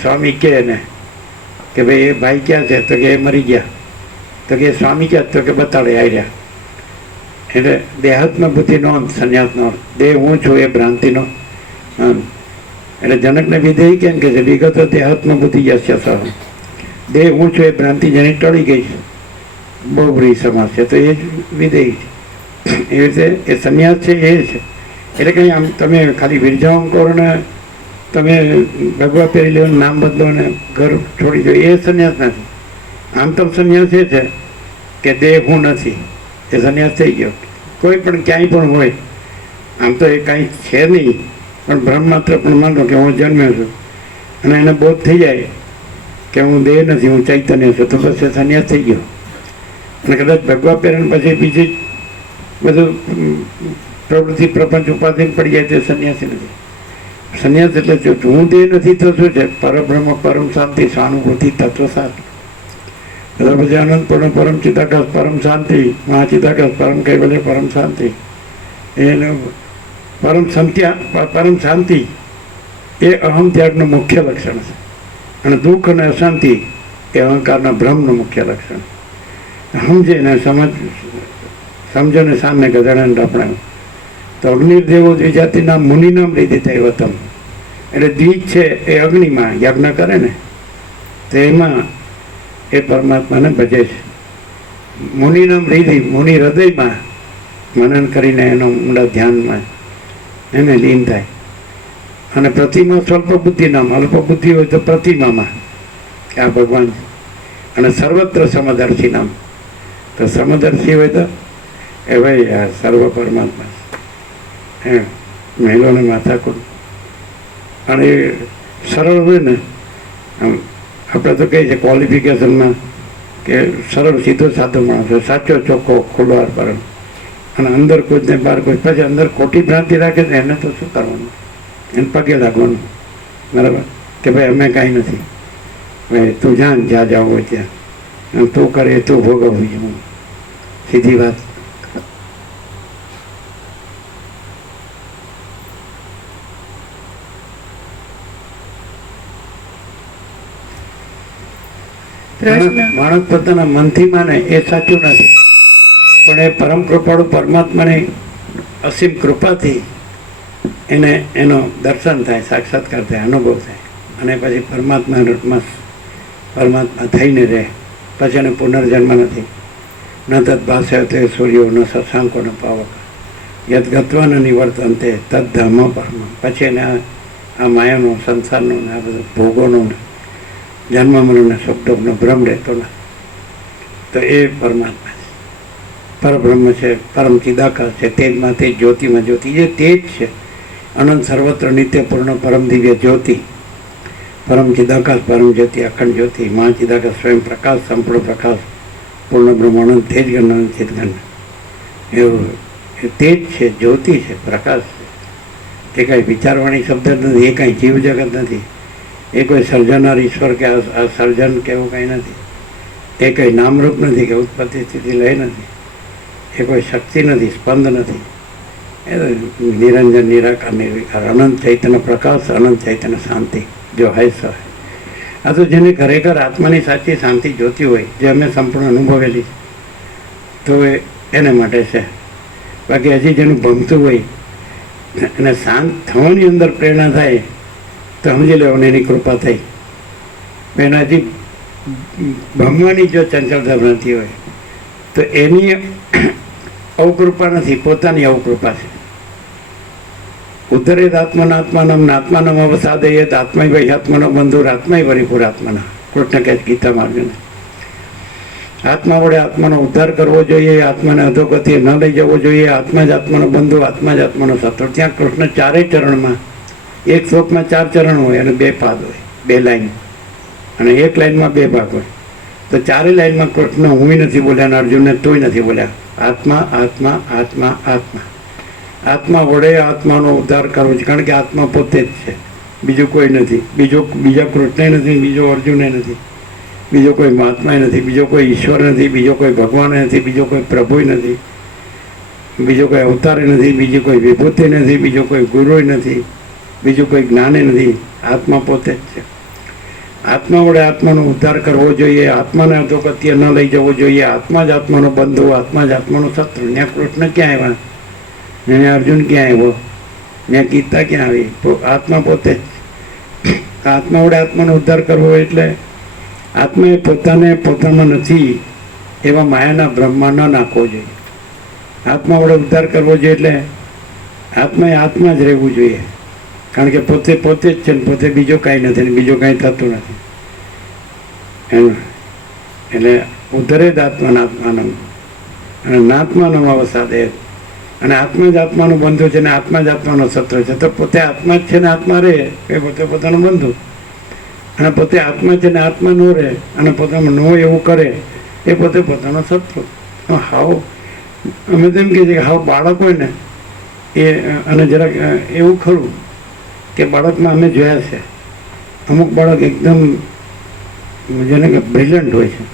સ્વામી કહે ને કે ભાઈ એ ભાઈ ક્યાં છે? તો કે એ મરી ગયા. તો કે સ્વામી ક્યાં? તો કે બતાડે આવ્યા. એટલે દેહાત્મ બુદ્ધિનો અંત સંન્યાસનો. દેહ હું છું એ ભ્રાંતિનો અંત. એટલે જનકને વિધેય કેમ કે છે? વિગતો દેહાત્મ બુદ્ધિ યસ્ય સહ. દેહ હું છું એ ભ્રાંતિ જેની ટળી ગઈ છે, બહુ બધી સમાસ છે, તો એ જ વિધેય છે. એવી રીતે એ સંન્યાસ છે એ છે. એટલે કંઈ આમ તમે ખાલી વિરજાઓ કરો ને તમે ભગવા પહેરી લો, નામ બદલો ને ઘર છોડી દો, એ સંન્યાસ નથી. આમ તો સંન્યાસ એ છે કે દેહ હું નથી, એ સંન્યાસ થઈ ગયો. કોઈ પણ ક્યાંય પણ હોય, આમ તો એ કાંઈ છે નહીં, પણ બ્રહ્મ માત્ર પણ માનો કે હું જન્મ્યો છું, અને એને બોધ થઈ જાય કે હું દેહ નથી, હું ચૈતન્ય છું, તો બસ એ સંન્યાસ થઈ ગયો. અને કદાચ ભગવા પહેરણ પછી બીજી બધું પ્રવૃત્તિ પ્રપંચ ઉપાધિ પડી જાય તો સંન્યાસી નથી. સંન્યાસ એટલે હું દેહ નથી તો શું છે? પરબ્રહ્મ પરમ શાંતિ સહાનુભૂતિ તત્વસાર. પછી અનંતપૂર્ણ પરમ ચિદાકાશ પરમ શાંતિ, મહાચિદાકાશ પરમ કૈવલ્ય પરમ શાંતિ. એને પરમ શાંતિ એ અહમ ત્યાગનું મુખ્ય લક્ષણ છે, અને દુઃખ અને અશાંતિ એ અહંકારના ભ્રમનું મુખ્ય લક્ષણ. સમજે સમજો ને સામે ગધાડાને ડાપણા. તો અગ્નિદેવો દ્વિજાતિના મુનિનામ રીતિ દૈવતમ એટલે દ્વિજ છે એ અગ્નિમાં યજ્ઞ કરે ને, તો એમાં એ પરમાત્માને ભજે છે. મુનિનામ રીતિ, મુનિ હૃદયમાં મનન કરીને એનો ઊંડા ધ્યાનમાં એને લીન થાય. અને પ્રતિમા સ્વલ્પ બુદ્ધિ નામ, અલ્પ બુદ્ધિ હોય તો પ્રતિમામાં કે આ ભગવાન. અને સર્વત્ર સમદર્શી નામ, તો સમદર્શી હોય તો એ ભાઈ આ સર્વ પરમાત્મા હે મહિલોને માથાકૂટ. અને એ સરળ હોય ને, આમ આપણે તો કહીએ છીએ ક્વોલિફિકેશનમાં કે સરળ સીધો સાધો માણસ હોય, સાચો ચોખ્ખો ખુલ્લો પર. અને અંદર કોઈ ને બહાર કોઈ, પછી અંદર ખોટી ભ્રાંતિ રાખે છે એને તો શું કરવાનું? એને પગે લાગવાનું, બરાબર? કે ભાઈ અમે કાંઈ નથી, ભાઈ તું જાણ જ્યાં જવું હોય ત્યાં, તું કરે તું ભોગવવી હું. સીધી વાત. માણસ પોતાના મનથી માને એ સાચું નથી, પણ એ પરમ કૃપાળુ પરમાત્માની અસીમ કૃપાથી એને એનો દર્શન થાય, સાક્ષાત્કાર થાય, અનુભવ થાય, અને પછી પરમાત્મા થઈને રહે. પછી એને પુનર્જન્મ નથી. ન તદ ભાષ્ય તે સૂર્યો ન શશાંકો ન પાવક યદ ગત્વા ન નિવર્તનતે તદ ધામ પરમ. પછી એને આ માયાનો, સંસારનો ને આ બધું ભોગોનો ને જન્મ મરણને શબ્દોનો ભ્રમ રહેતો નથી. તો એ પરમાત્મા છે, પરબ્રહ્મ છે, પરમ ચિદાકાશ છે, તેજમાં તેજ, જ્યોતિમાં જ્યોતિ. એ તેજ છે, અનંત સર્વત્ર નિત્યપૂર્ણ પરમ દિવ્ય જ્યોતિ, પરમ ચિદાકાશ પરમ જ્યોતિ, અખંડ જ્યોતિ, મહાચિદાકાશ સ્વયં પ્રકાશ, સંપૂર્ણ પ્રકાશ, પૂર્ણ બ્રહ્મ, અનંત તેજ ગણ, અનંત ચિદગણ. એવું એ તેજ છે, જ્યોતિ છે, પ્રકાશ છે. એ કાંઈ વિચારવાણી શબ્દ નથી, એ કાંઈ જીવ જગત નથી, એ કોઈ સર્જનાર ઈશ્વર કે આ સર્જન કે એવું કાંઈ નથી. એ કંઈ નામરૂપ નથી કે ઉત્પત્તિ સ્થિતિ લય નથી, એ કોઈ શક્તિ નથી, સ્પંદ નથી. એ તો નિરંજન, નિરાકાર, નિર્વિકાર, અનંત ચૈતન્ય પ્રકાશ, અનંત ચૈતન્ય શાંતિ, જો હૈ સો હૈ. આ તો જેને ખરેખર આત્માની સાચી શાંતિ જોતી હોય, જે અમે સંપૂર્ણ અનુભવેલી, તો એને માટે છે. બાકી હજી જેનું ભમતું હોય અને શાંત થવાની અંદર પ્રેરણા થાય તો સમજી લેવાનું એની કૃપા થઈ. એના હજી ભમવાની જો ચંચળતા ભ્રાંતિ હોય તો એની અવકૃપા નથી, પોતાની અવકૃપા છે. ઉદ્ધરેત આત્માનાત્માનમ આત્માનમ અવસાદયેત આત્મા ભાઈ આત્માનો બંધુર આત્મા પરિપૂર આત્માના. કૃષ્ણ કહે ગીતા માર્ગને આત્મા વડે આત્માનો ઉદ્ધાર કરવો જોઈએ, આત્માને અધોગતિએ ન લઈ જવો જોઈએ. આત્મા જ આત્માનો બંધુ, આત્મા જ આત્માનો શત્રુ. ત્યાં કૃષ્ણ ચારેય ચરણમાં, એક શ્લોકમાં 4 ચરણ હોય અને 2 પાદ હોય, 2 લાઈન, અને એક લાઈનમાં 2 ભાગ હોય. તો ચારેય લાઈનમાં કૃષ્ણ હું નથી બોલ્યા અને અર્જુનને તોય નથી બોલ્યા. આત્મા, આત્મા, આત્મા, આત્મા. આત્મા વડે આત્માનો ઉદ્ધાર કરવો છે, કારણ કે આત્મા પોતે જ છે, બીજું કોઈ નથી. બીજા કૃષ્ણ નથી, બીજો અર્જુન નથી, બીજો કોઈ મહાત્મા નથી, બીજો કોઈ ઈશ્વર નથી, બીજો કોઈ ભગવાન નથી, બીજો કોઈ પ્રભુ નથી, બીજો કોઈ અવતાર નથી, બીજી કોઈ વિભૂતિ નથી, બીજો કોઈ ગુરુ નથી, બીજું કોઈ જ્ઞાન નથી. આત્મા પોતે જ છે. આત્મા વડે આત્માનો ઉદ્ધાર કરવો જોઈએ, આત્માને અધોગતિએ ન લઈ જવો જોઈએ. આત્મા જ આત્માનો બંધુ, આત્મા જ આત્માનો શત્રુ. ત્યાં કૃષ્ણ ક્યાં આવ્યા, ને અર્જુન ક્યાં આવ્યો, ત્યાં ગીતા ક્યાં આવી? આત્મા પોતે જ. આત્મા વડે આત્માનો ઉદ્ધાર કરવો એટલે આત્માએ પોતાને પોતામાં નથી એવા માયાના બ્રહ્મા ન નાખવો જોઈએ. આત્મા વડે ઉદ્ધાર કરવો જોઈએ એટલે આત્માએ આત્મા જ રહેવું જોઈએ, કારણ કે પોતે પોતે જ છે ને પોતે બીજો કાંઈ નથી ને બીજું કાંઈ થતું નથી એમ. એટલે ઉદ્ધરે જ આત્માનમ અને નાત્માનમ અવસાદે. અને આત્મા જ આત્માનો બંધુ છે ને આત્મા જ આત્માનો શત્રુ છે. તો પોતે આત્મા જ છે ને આત્મા રહે એ પોતે પોતાનો બંધુ, અને પોતે આત્મા છે ને આત્મા ન રહે અને પોતામાં ન એવું કરે એ પોતે પોતાનો શત્રુ. હાવ અમે તો એમ કહીએ છીએ કે હાવ બાળક હોય ને એ, અને જરાક એવું ખરું કે બાળકમાં અમે જોયા છે, અમુક બાળક એકદમ જેને કે બ્રિલિયન્ટ હોય છે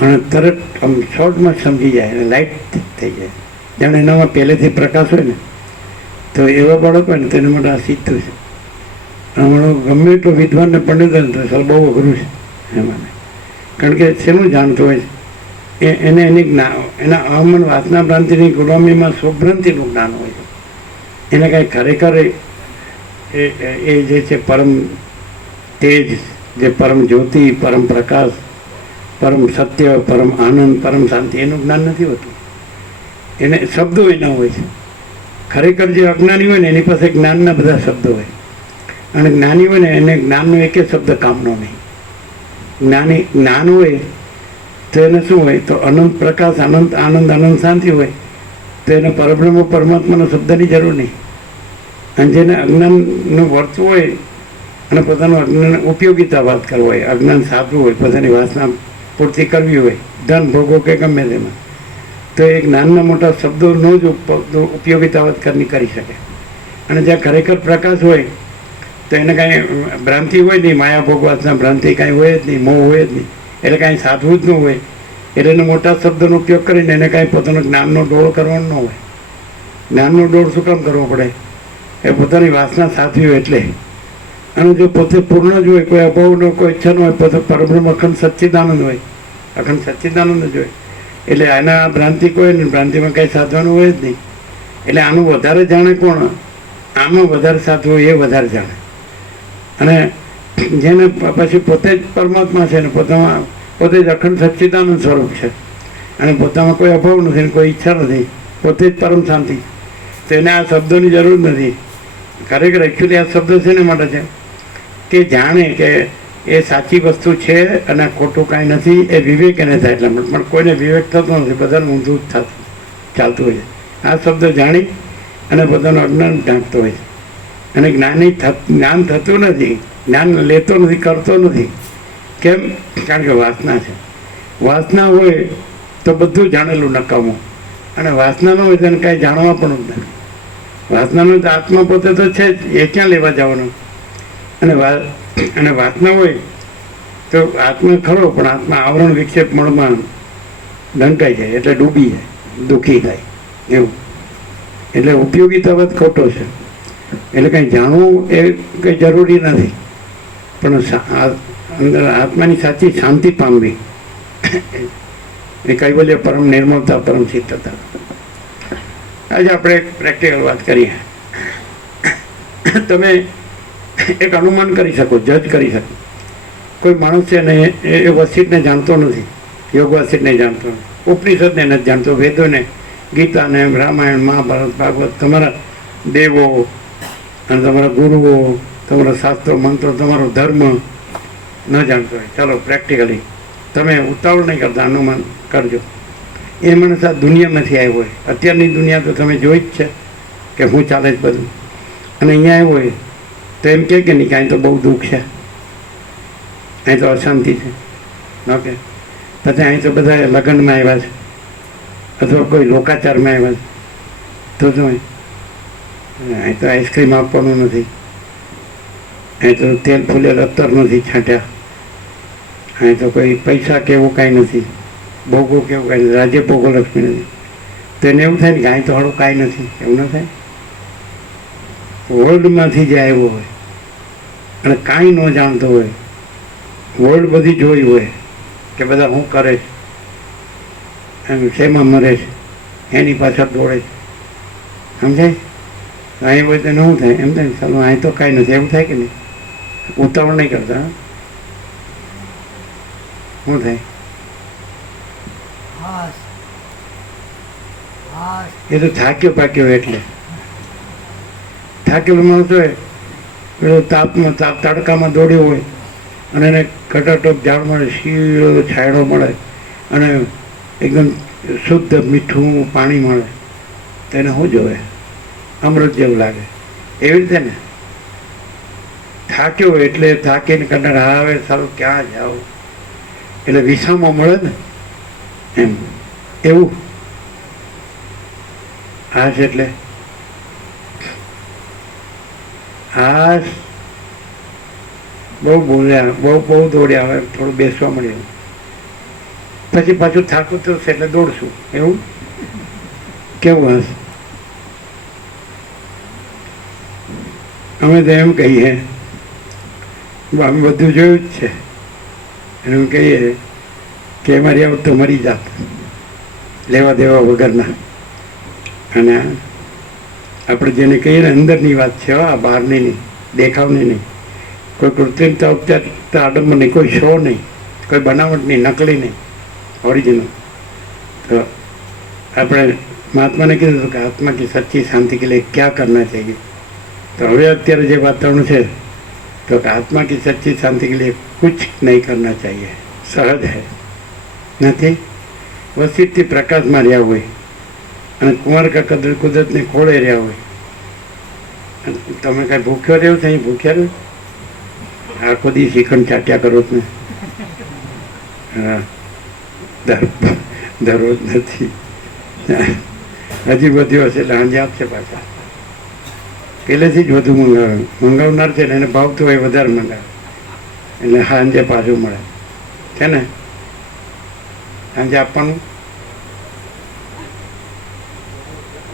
અને તરત આમ શોર્ટમાં સમજી જાય અને લાઇટ થઈ જાય, જાણે એનામાં પહેલેથી પ્રકાશ હોય ને. તો એવા બાળક હોય ને તેના માટે આ સીધું છે. હમણાં ગમે એટલો વિદ્વાન ને પંડિત હોય ને તો સર બહુ અઘરું છે એમાં, કારણ કે શેનું જાણતું હોય છે એને એની એના અમન વાસના ભ્રાંતિની ગુલામીમાં સ્વભ્રાંતિનું જ્ઞાન હોય છે. એને કાંઈ ખરેખર એ જે છે પરમ તેજ, જે પરમ જ્યોતિ, પરમ પ્રકાશ, પરમ સત્ય, પરમ આનંદ, પરમ શાંતિ એનું જ્ઞાન નથી હોતું. એને શબ્દો એના હોય છે. ખરેખર જે અજ્ઞાની હોય ને એની પાસે જ્ઞાનના બધા શબ્દો હોય, અને જ્ઞાની હોય ને એને જ્ઞાનનો એક શબ્દ કામનો નહીં. જ્ઞાન હોય તો એને શું હોય, તો અનંત પ્રકાશ, અનંત આનંદ, અનંત શાંતિ હોય તો એને પરબ્રહ્મ પરમાત્માનો શબ્દની જરૂર નહીં. અને જેને અજ્ઞાનનું વર્તવું હોય અને પોતાનું અજ્ઞાન ઉપયોગિતા વાત કરવો હોય, અજ્ઞાન સાધવું હોય, પોતાની વાસના પૂર્તિ કરવી હોય, ધન ભોગો કે ગમે તેમાં, તો એ જ્ઞાનના મોટા શબ્દોનો જ ઉપયોગિતા વાત કરી શકે. અને જ્યાં ખરેખર પ્રકાશ હોય તો એને કાંઈ ભ્રાંતિ હોય નહીં, માયા ભોગવાસના ભ્રાંતિ કાંઈ હોય જ નહીં, મોહ હોય જ નહીં, એટલે કાંઈ સાધવું જ ન હોય. એટલે એને મોટા શબ્દોનો ઉપયોગ કરીને એને કાંઈ પોતાનો જ્ઞાનનો ડોળ કરવાનો ન હોય. જ્ઞાનનો ડોળ શું કામ કરવો પડે? એ પોતાની વાસના સાધવી હોય એટલે. અને જો પોતે પૂર્ણ જ હોય, કોઈ અભાવનો કોઈ ઈચ્છા ન હોય, પોતે પરબ્રહ્મ અખંડ સચ્ચિદાનંદ હોય, અખંડ સચ્ચિદાનંદ જ હોય, એટલે આના ભ્રાંતિ કોઈ નહીં, ભ્રાંતિમાં કાંઈ સાધવાનું હોય જ નહીં. એટલે આનું વધારે જાણે કોણ? આમાં વધારે સાધવું એ વધારે જાણે. અને જેને પછી પોતે જ પરમાત્મા છે ને પોતામાં પોતે જ અખંડ સચ્ચિદાનંદ સ્વરૂપ છે અને પોતામાં કોઈ અભાવ નથી, કોઈ ઈચ્છા નથી, પોતે જ પરમ શાંતિ, તો એને આ શબ્દોની જરૂર નથી. ખરેખર એકચ્યુઅલી આ શબ્દ છે ને માટે છે કે જાણે કે એ સાચી વસ્તુ છે અને ખોટું કાંઈ નથી, એ વિવેક એને થાય એટલા માટે. પણ કોઈને વિવેક થતો નથી, બધાને ઊંધું જ થતું ચાલતું હોય છે. આ શબ્દ જાણી અને પોતાનું અજ્ઞાન ઢાંકતો હોય છે. અને જ્ઞાન થતું નથી, જ્ઞાન લેતો નથી, કરતો નથી. કેમ? કારણ કે વાસના છે. વાસના હોય તો બધું જાણેલું નકામું, અને વાસના ન હોય તો એને કાંઈ જાણવા પણ જ નથી. વાસનાનો તો આત્મા પોતે તો છે જ, એ ક્યાં લેવા જવાનું? અને વાસના હોય તો આત્મા ખરો, પણ આત્મા આવરણ વિક્ષેપ મળમાં ઢંકાઈ જાય એટલે ડૂબી જાય, દુઃખી થાય એવું. એટલે ઉપયોગિતા વાત ખોટો છે. એટલે કંઈ જાણવું એ કંઈ જરૂરી નથી, પણ અંદર આત્માની સાચી શાંતિ પામવી એ કૈવલ્ય પરમ નિર્મળતા, પરમ સિદ્ધતા. આજે આપણે એક પ્રેક્ટિકલ વાત કરીએ. તમે એક અનુમાન કરી શકો, જજ કરી શકો. કોઈ માણસ છે ને એ વસિષ્ઠને જાણતો નથી, યોગ વસિષ્ઠને જાણતો નથી, ઉપનિષદને નથી જાણતો, વેદોને, ગીતાને, રામાયણ, મહાભારત, ભાગવત, તમારા દેવો અને તમારા ગુરુઓ, તમારા શાસ્ત્રો, મંત્રો, તમારો ધર્મ ન જાણતો હોય. ચાલો પ્રેક્ટિકલી તમે ઉતાવળ નહીં કરતા, અનુમાન કરજો. એ માણસ આ દુનિયામાંથી આવ્યો હોય, અત્યારની દુનિયા તો તમે જોઈ જ છે કે હું ચાલે જ બધું, અને અહીંયા આવ્યો હોય તો એમ કહે કે નહીં કે અહીં તો બહુ દુઃખ છે, અહીં તો અશાંતિ છે, ઓકે. પછી અહીં તો બધા લગ્નમાં આવ્યા છે અથવા કોઈ લોકાચારમાં આવ્યા છે, તો શું અહીં તો આઈસ્ક્રીમ આપવાનું નથી, અહીં તો તેલ ફૂલેલ અત્તર નથી છાંટ્યા, અહીં તો કોઈ પૈસા કેવું કાંઈ નથી, ભોગો કેવું કાંઈ નથી, રાજ્ય ભોગો લક્ષ્મી નથી. તો એને એવું થાય ને કે અહીં તો હાડું કાંઈ નથી, એવું ન થાય. વર્લ્ડમાંથી જે આવ્યો હોય અને કાંઈ ન જાણતો હોય, વર્લ્ડ બધી જોઈ હોય કે બધા શું કરે છે, એમ શેમાં મરે છે, એની પાછળ દોડે છે, સમજાય. અહીં હોય તો શું થાય, એમ થાય ચાલો અહીં તો કાંઈ નથી, એવું થાય કે નહીં. ઉતાવળ નહીં કરતા. શું થાય એ તો થાક્યો પાક્યો, એટલે થાકેલો માણસ હોય પેલો તાપમાં તડકામાં દોડ્યો હોય અને એને કટાટોપ ઝાડ મળે, શીળો છાંયડો મળે અને એકદમ શુદ્ધ મીઠું પાણી મળે તો એને શું જોવે, અમૃત જેવું લાગે. એવી રીતે ને થાક્યો હોય એટલે થાકીને કંટાળ આવે, સારું ક્યાં જાઓ, એટલે વિસામો મળે ને એમ. એવું આશ એટલે આશ બહુ બોલ્યા, બહુ દોડ્યા, હવે થોડું બેસવા મળ્યું, પછી પાછું થાકું તો એટલે દોડશું, એવું કેવું હશે. અમે તો એમ કહીએ, અમે બધું જોયું જ છે, એમ કહીએ કે અમારી આવત તો મરી જાત, લેવા દેવા વગરના. અને આપણે જેને કહીએ ને અંદરની વાત છે, આ બહારની નહીં, દેખાવની નહીં, કોઈ કૃત્રિમતા ઉપચાર આડંબર નહીં, કોઈ શો નહીં, કોઈ બનાવટ નહીં, નકલી નહીં, ઓરિજિનલ. તો આપણે મહાત્માને કીધું હતું કે આત્મા की सच्ची शांति के लिए क्या करना चाहिए. तो હવે અત્યારે જે વાતાવરણ છે તો કે આત્મા की सच्ची शांति के लिए कुछ नहीं करना चाहिए, સહજ હૈ નથી. વસિષ્ઠથી પ્રકાશમાં રહ્યા હોય અને કુંવર કા કદર કુદરતને ખોળે રહ્યા હોય, તમે કાંઈ ભૂખ્યો રહ્યો છે, અહીં ભૂખ્યા રહ્યો આખો દી શિખંડ ચાટ્યા કરો જ ને. હા, દરરોજ નથી, હજી બધું હશે એટલે સાંજે આપશે પાછા. પહેલેથી જ વધુ મંગાવે, મંગાવનાર છે ને એને ભાવતું હોય વધારે મંગાવે એટલે સાંજે પાછું મળે છે ને. સાંજે આપવાનું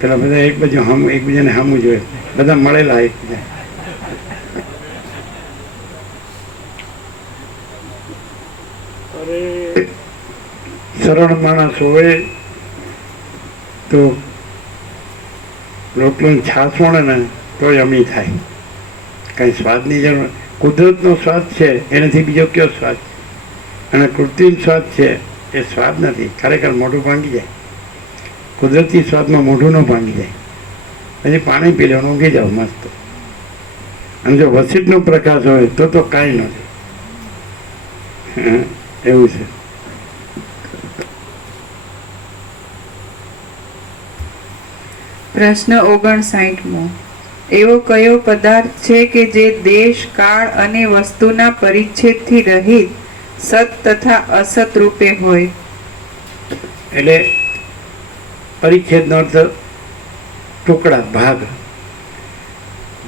પેલા બધા એક બાજુ એકબીજાને સામું જોઈએ, બધા મળેલા એકબીજા. સરળ માણસ હોય તો રોટલું છાશ મળે ને તો અમી થાય, કાંઈ સ્વાદની જરૂર. કુદરતનો સ્વાદ છે એનાથી બીજો કયો સ્વાદ છે, અને કૃત્રિમ સ્વાદ છે એ સ્વાદ નથી, ખરેખર મોઢું ભાંગી જાય. કુદરતી સ્વાદમાં મોઢું ન ભાંગી જાય, પછી પાણી પી લેવાનું, ઊંઘી જાઓ મસ્ત. અને જો વસિષ્ઠનો પ્રકાશ હોય તો કાંઈ નથી. એવું છે. પ્રશ્ન 59મો. એવો કયો પદાર્થ છે કે જે દેશ, કાળ અને વસ્તુના પરિચ્છેદથી રહિત સત તથા અસત રૂપે હોય? એટલે પરિચ્છેદનો અર્થ ટુકડા,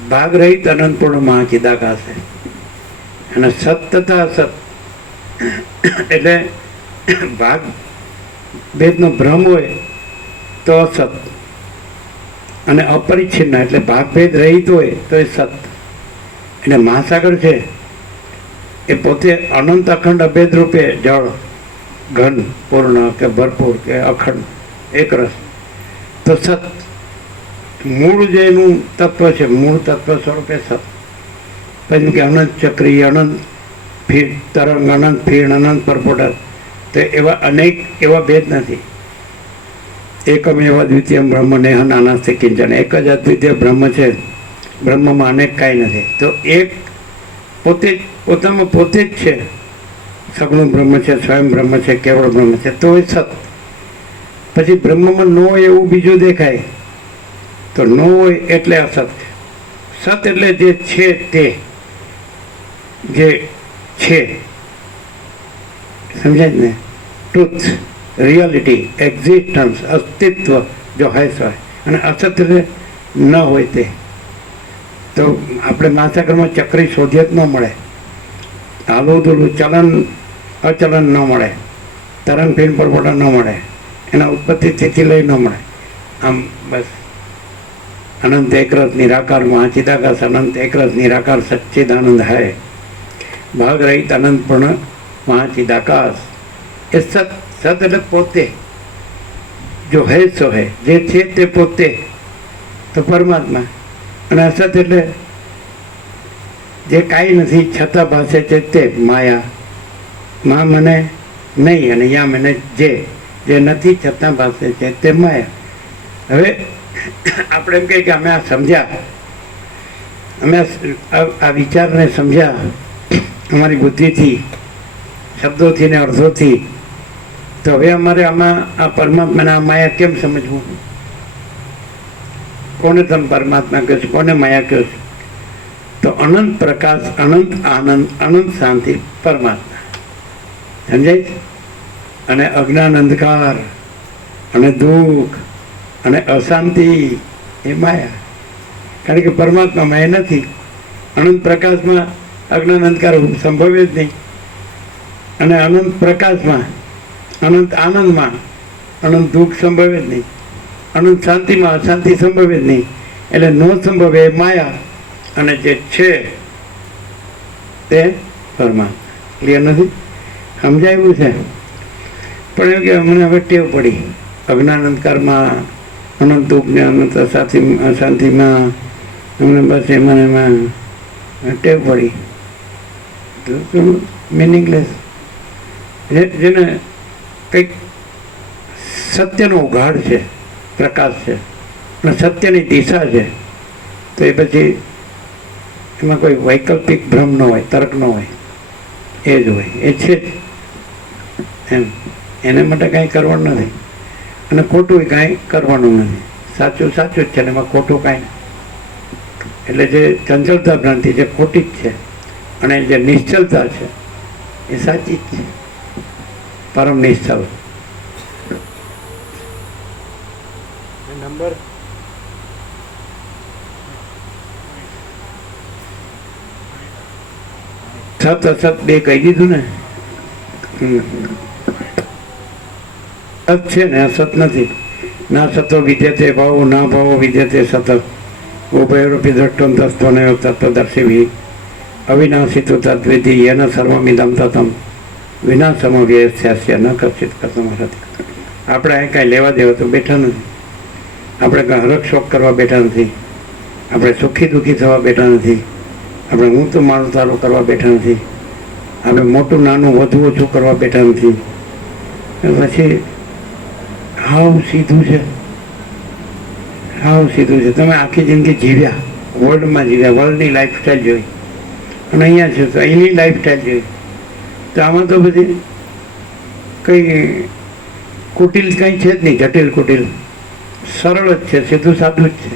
ભાગ રહિત અનંતપૂર્ણ મહાચિદાકાશ છે. અને સત તથા અસત એટલે ભાગ ભેદનો ભ્રમ હોય તો અસત, અને અપરિચ્છિન્ન એટલે ભાગભેદ રહિત હોય તો એ સત. એટલે મહાસાગર છે એ પોતે અનંત અખંડ અભેદ રૂપે જળ, ઘન, પૂર્ણ કે ભરપૂર કે અખંડ એક રસ, તો સત. મૂળ જે એનું તત્વ છે, મૂળ તત્વ સ્વરૂપે સત. પછી કે અનંત ચક્રી, અનંત ફીણ તરંગ, અનંત ફીણ, અનંત પરપોટા, તો એવા અનેક એવા ભેદ નથી. એકમેવ દ્વિતીય બ્રહ્મ નેહ નાનાસ્તિ કિંચન, એક જ અદ્વિતીય બ્રહ્મ છે, બ્રહ્મમાં અનેક કાંઈ નથી. તો એક પોતે જ પોતામાં પોતે જ છે, સગુણ બ્રહ્મ છે, સ્વયં બ્રહ્મ છે, કેવળ બ્રહ્મ છે, તો એ સત. પછી બ્રહ્મમાં ન હોય એવું બીજું દેખાય તો ન હોય એટલે અસત છે. સત એટલે જે છે તે, જે છે, સમજાય જ ને? ટ્રુથ, રિયાલિટી, એક્ઝિસ્ટન્સ, અસ્તિત્વ જો હોય તો હોય, અને અસત એટલે ન હોય તે. તો આપણે મહાસાગરમાં ચક્રી શોધ્ય જ ન મળે, હાલું દોલું ચલન અચલન ન મળે, તરંગ ફીણ પરપોટા ન મળે, એના ઉત્પત્તિ સ્થિતિ લઈ ન મળે. આમ બસ અનંત એકરસ નિરાકાર મહાચિદાકાશ, અનંત એકરસ નિરાકાર સચ્ચિદાનંદ હૈ, ભાગ રહિત અનંત પૂર્ણ મહાચિદાકાશ. એ સત. સત એટલે પોતે, જો હૈ સો હૈ, જે છે તે પોતે, તો પરમાત્મા. અને અસત એટલે જે કાંઈ નથી છતાં ભાષે છે તે માયા. માં મને નહીં અને યા મને જે નથી છતાં ભાષે છે તે માયા. હવે આપણે એમ કહીએ કે અમે આ સમજ્યા, અમે આ વિચારને સમજ્યા અમારી બુદ્ધિથી, શબ્દોથી ને અર્થોથી, તો હવે અમારે આમાં આ પરમાત્માને આ માયા કેમ સમજવું? કોને તમે પરમાત્મા કહો છો, કોને માયા કહો છો? તો અનંત પ્રકાશ, અનંત આનંદ, અનંત શાંતિ પરમાત્મા. સમજાય? અને અજ્ઞાન, અંધકાર અને દુઃખ અને અશાંતિ એ માયા. કારણ કે પરમાત્મામાં એ નથી. અનંત પ્રકાશમાં અજ્ઞાન અંધકાર સંભવે જ નહીં, અને અનંત પ્રકાશમાં, અનંત આનંદમાં અનંત દુઃખ સંભવે જ નહીં, અનંત શાંતિમાં અશાંતિ સંભવે જ નહીં. એટલે ન સંભવે એ માયા, અને જે છે તે પરમાત્મા. ક્લિયર નથી? સમજાયું છે? પણ એમ કે મને હવે ટેવ પડી અજ્ઞાન અંધકારમાં, અનંત દુઃખને અનંત અશાંતિમાં, અમને બસ એમાં ટેવ પડી. મિનિંગલેસ. જેને કંઈક સત્યનો ઉઘાડ છે, પ્રકાશ છે, અને સત્યની દિશા છે, તો એ પછી એમાં કોઈ વૈકલ્પિક ભ્રમ ન હોય, તર્ક ન હોય, એ જ હોય, એ છે જ એમ. એને માટે કાંઈ કરવાનું નથી, અને ખોટું કાંઈ કરવાનું નથી. સાચું સાચું જ છે ને એમાં ખોટું કાંઈ. એટલે જે ચંચળતા ભ્રાંતિ જે ખોટી જ છે, અને જે નિશ્ચલતા છે એ સાચી જ છે, પરમ નિશ્ચલ. નંબર સત અસત બે કહી દીધું ને. સત છે ને અસત નથી. ના સતો વિદ્યતે ભાવો, ના ભાવો વિદ્યતે સત. ઉભયરૂપી દ્રષ્ટોંતસ્ત્વનયો તત્વદર્શિભિ અવિનાશિતુ તદ્વિધિ યેન સર્વમિદં તતમ વિના સમવ્યસ્ય ન કશ્ચિત કથમર્હતિ. આપણે અહીં કાંઈ લેવા દેવા તો બેઠા નથી. આપણે કાંઈ હરખ શોખ કરવા બેઠા નથી. આપણે સુખી દુઃખી થવા બેઠા નથી. આપણે હું તો મારું તારું કરવા બેઠા નથી. આપણે મોટું નાનું વધુ ઓછું કરવા બેઠા નથી. પછી હાવ સીધું છે, હાવ સીધું છે. તમે આખી જિંદગી જીવ્યા, વર્લ્ડમાં જીવ્યા, વર્લ્ડની લાઈફસ્ટાઈલ જોઈ, અને અહીંયા છે તો અહીંની લાઈફસ્ટાઈલ જોઈ. તો આમાં તો બધી કંઈ કુટિલ કંઈ છે જ નહીં, જટિલ કુટિલ, સરળ જ છે, સીધું સાદું જ છે.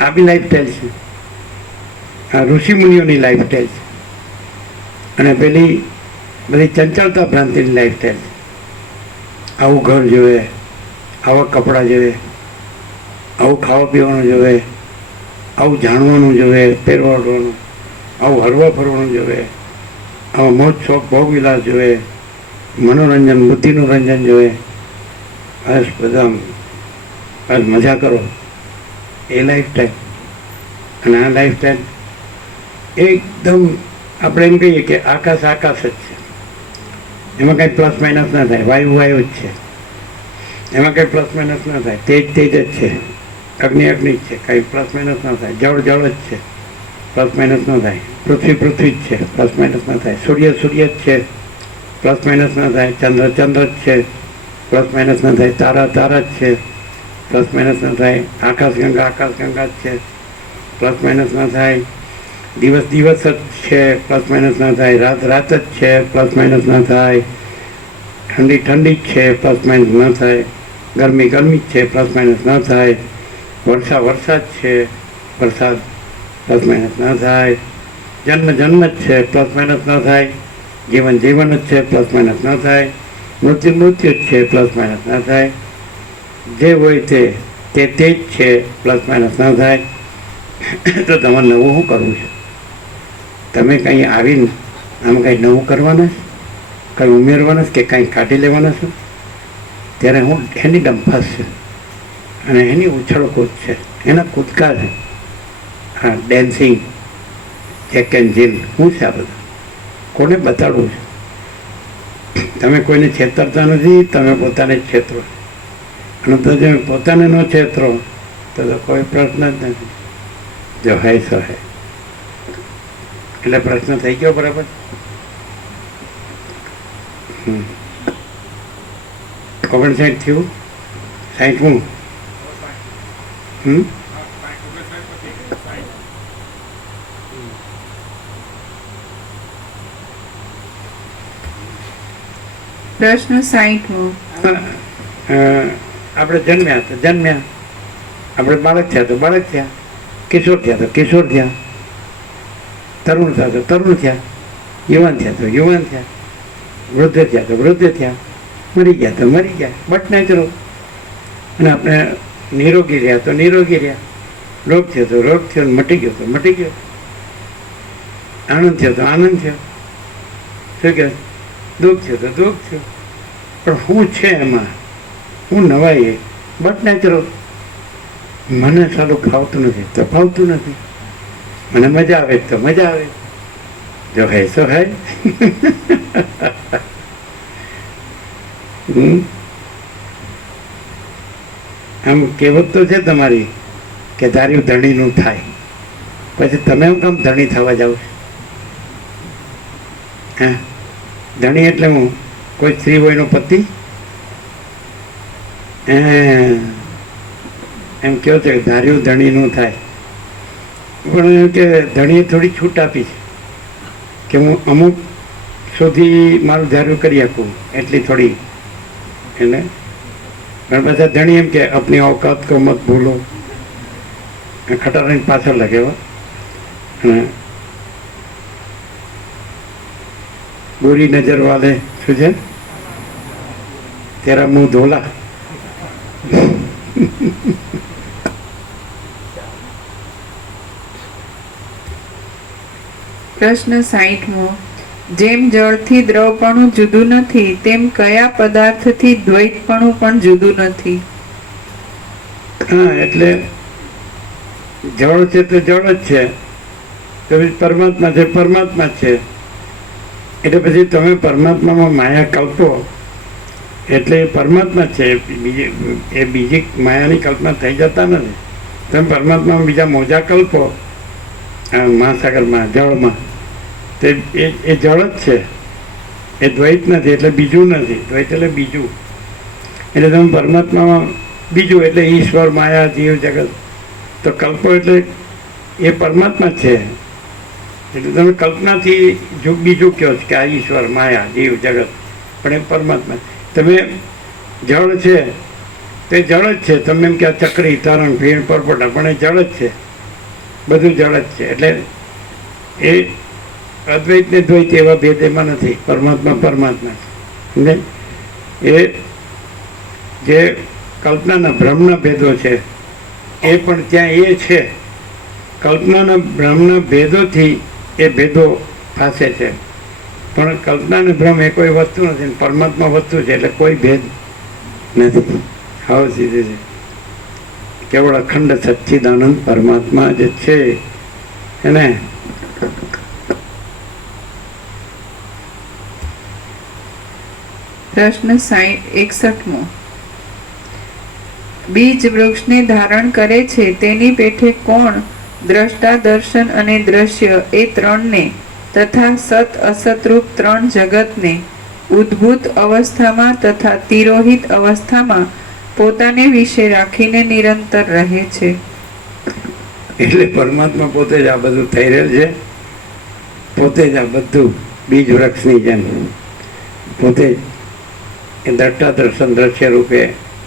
આ બી લાઈફસ્ટાઈલ છે, આ ઋષિમુનિઓની લાઈફસ્ટાઈલ છે, અને પેલી બધી ચંચળતા ભ્રાંતિની લાઈફસ્ટાઈલ છે. આવું ઘર જોવે, આવા કપડાં જોવે, આવું ખાવા પીવાનું જોવે, આવું જાણવાનું જોવે, પહેરવાનું, આવું હરવા ફરવાનું જોવે, આવા મોજ શોખ ભોગ વિલાસ જોઈએ, મનોરંજન બુદ્ધિનું રંજન જોઈએ, બસ બધા બસ મજા કરો, એ લાઈફ ટાઈમ. અને આ લાઈફ ટાઈમ એકદમ આપણે એમ કહીએ કે આકાશ આકાશ જ છે, એમાં કંઈ પ્લસ માઇનસ ના થાય, વાયુ વાયુ જ છે, એમાં કંઈ પ્લસ માઇનસ ના થાય, તેજ તેજ જ છે, અગ્નિ અગ્નિ જ છે, કંઈ પ્લસ માઇનસ ના થાય, જળ જળ જ છે, પ્લસ માઇનસ ના થાય, પૃથ્વી પૃથ્વી જ છે, પ્લસ માઇનસ ના થાય, સૂર્ય સૂર્ય જ છે, પ્લસ માઇનસ ના થાય, ચંદ્ર ચંદ્ર જ છે, પ્લસ માઇનસ ના થાય, તારા તારા જ છે, પ્લસ માઇનસ ના થાય, આકાશ ગંગા જ છે, પ્લસ માઇનસ ના થાય, દિવસ દિવસ જ છે, પ્લસ માઇનસ ના થાય, રાત રાત જ છે, પ્લસ માઇનસ ના થાય, ઠંડી ઠંડી જ છે, પ્લસ માઇનસ ના થાય, ગરમી ગરમી જ છે, પ્લસ માઇનસ ના થાય, વર્ષા વરસાદ છે, વરસાદ પ્લસ માઇનસ ના થાય, જન્મ જન્મ જ છે, પ્લસ માઇનસ ના થાય, જીવન જીવન જ છે, પ્લસ માઇનસ ના થાય, મૃત્યુ મૃત્યુ જ છે, પ્લસ માઇનસ ના થાય, જે હોય તે જ છે, પ્લસ માઇનસ ના થાય. તો તમારે નવું શું કરવું છે? તમે કંઈ આવીને આમ કંઈ નવું કરવાના છે, કંઈ ઉમેરવાના છે કે કંઈ કાઢી લેવાના છો? ત્યારે હું એની ડંફાસ છે અને એની ઉછળકૂદ છે, એના કૂદકા છે, હા ડેન્સિંગ જેક એન્ડ જીલ. શું છે આ બધું? કોને બતાડવું છે? તમે કોઈને છેતરતા નથી, તમે પોતાને જ છેતરો. અને તો જો પોતાને ન છેતરો તો કોઈ પ્રશ્ન જ નથી. જો હૈ સો હૈ. એટલે પ્રશ્ન થઈ ગયો બરાબર. કોણ 59 થયું? 60મું. પ્રશ્ન 60મો. આપણે જન્મ્યા તો જન્મ્યા, આપણે બાળક થયા તો બાળક થયા, કિશોર થયા તો કિશોર થયા, તરુણ થયા તો તરુણ થયા, યુવાન થયા તો યુવાન થયા, વૃદ્ધ થયા તો વૃદ્ધ થયા, મરી ગયા તો મરી ગયા. બટ નેચરો. અને આપણે નિરોગી રહ્યા તો નિરોગી રહ્યા, રોગ થયો તો રોગ થયો, મટી ગયો તો મટી ગયો, આનંદ થયો તો આનંદ થયો, શું કહે દુઃખ થયો તો દુઃખ થયો. પણ શું છે એમાં? હું નવાઈ બટ નેચરો. મને સારું ફાવતું નથી તો ફાવતું નથી, મને મજા આવે તો મજા આવે, જો હૈ સો હૈ. આમ કહેવત તો છે તમારી કે ધાર્યું ધણીનું થાય, પછી તમે હું કામ ધણી થવા જાવ? હા, ધણી એટલે હું કોઈ સ્ત્રી હોય એનો પતિ એમ કહો છે કે ધાર્યું ધણીનું થાય. પણ એમ કે ધણીએ થોડી છૂટ આપી છે કે હું અમુક સુધી મારું ધાર્યું કરી શકું, એટલી થોડી એને. પણ બધા ધણી એમ કે આપની औकात को मत भूलो, ખટારાની પાછળ લગે હો. અને बुरी नजर वाले શું છે? તેરા મુંહ ધોલા. પ્રશ્ન 60મો. જેમ જળથી દ્રવપણું જુદું નથી, તેમ કયા પદાર્થથી દ્વૈતપણું પણ જુદું નથી? હા, એટલે જળ છે તો જળ જ છે, તો પછી પરમાત્મા છે પરમાત્મા જ છે. એટલે પછી તમે પરમાત્મામાં માયા કલ્પો એટલે એ પરમાત્મા છે, બીજી માયાની કલ્પના થઈ જતા નથી. તમે પરમાત્મામાં બીજા મોજા કલ્પો મહાસાગરમાં જળમાં, તે એ જળ જ છે, એ દ્વૈત નથી, એટલે બીજું નથી. દ્વૈત એટલે બીજું. એટલે તમે પરમાત્મામાં બીજું એટલે ઈશ્વર માયા જીવ જગત તો કલ્પો એટલે એ પરમાત્મા છે. એટલે તમે કલ્પનાથી બીજું કહો છો કે આ ઈશ્વર માયા જીવ જગત, પણ એ પરમાત્મા. તમે જળ છે તે જળ જ છે. તમે એમ કે આ ચક્રી તરંગ ફીણ પરપોટા, પણ એ જળ જ છે, બધું જળ જ છે. એટલે એ અદ્વૈત ને દ્વૈત એવા ભેદ એમાં નથી. પરમાત્મા પરમાત્મા સમજે. એ જે કલ્પનાના ભ્રમના ભેદો છે એ પણ ત્યાં એ છે. કલ્પનાના ભ્રમના ભેદોથી એ ભેદો ફાસે છે. પણ કલ્પના અને ભ્રમ એ કોઈ વસ્તુ નથી, પરમાત્મા વસ્તુ છે, એટલે કોઈ ભેદ નથી. હાવ સીધે છે. કેવળ અખંડ સચ્ચિદાનંદ પરમાત્મા જે છે એને પ્રશ્ન 61મો. બીજ વૃક્ષને ધારણ કરે છે તેની પેઠે કોણ દ્રષ્ટા, દર્શન અને દ્રશ્ય એ ત્રણને તથા સત અસતરૂપ ત્રણ જગતને ઉદ્ભૂત અવસ્થામાં તથા તિરોહિત અવસ્થામાં પોતાને વિશે રાખીને નિરંતર રહે છે? એટલે પરમાત્મા પોતે જ આ બધું થઈ રહેલ છે, પોતે જ આ બધું બીજ વૃક્ષની જેમ પોતે એ દ્રષ્ટા, દર્શન, દ્રશ્ય રૂપે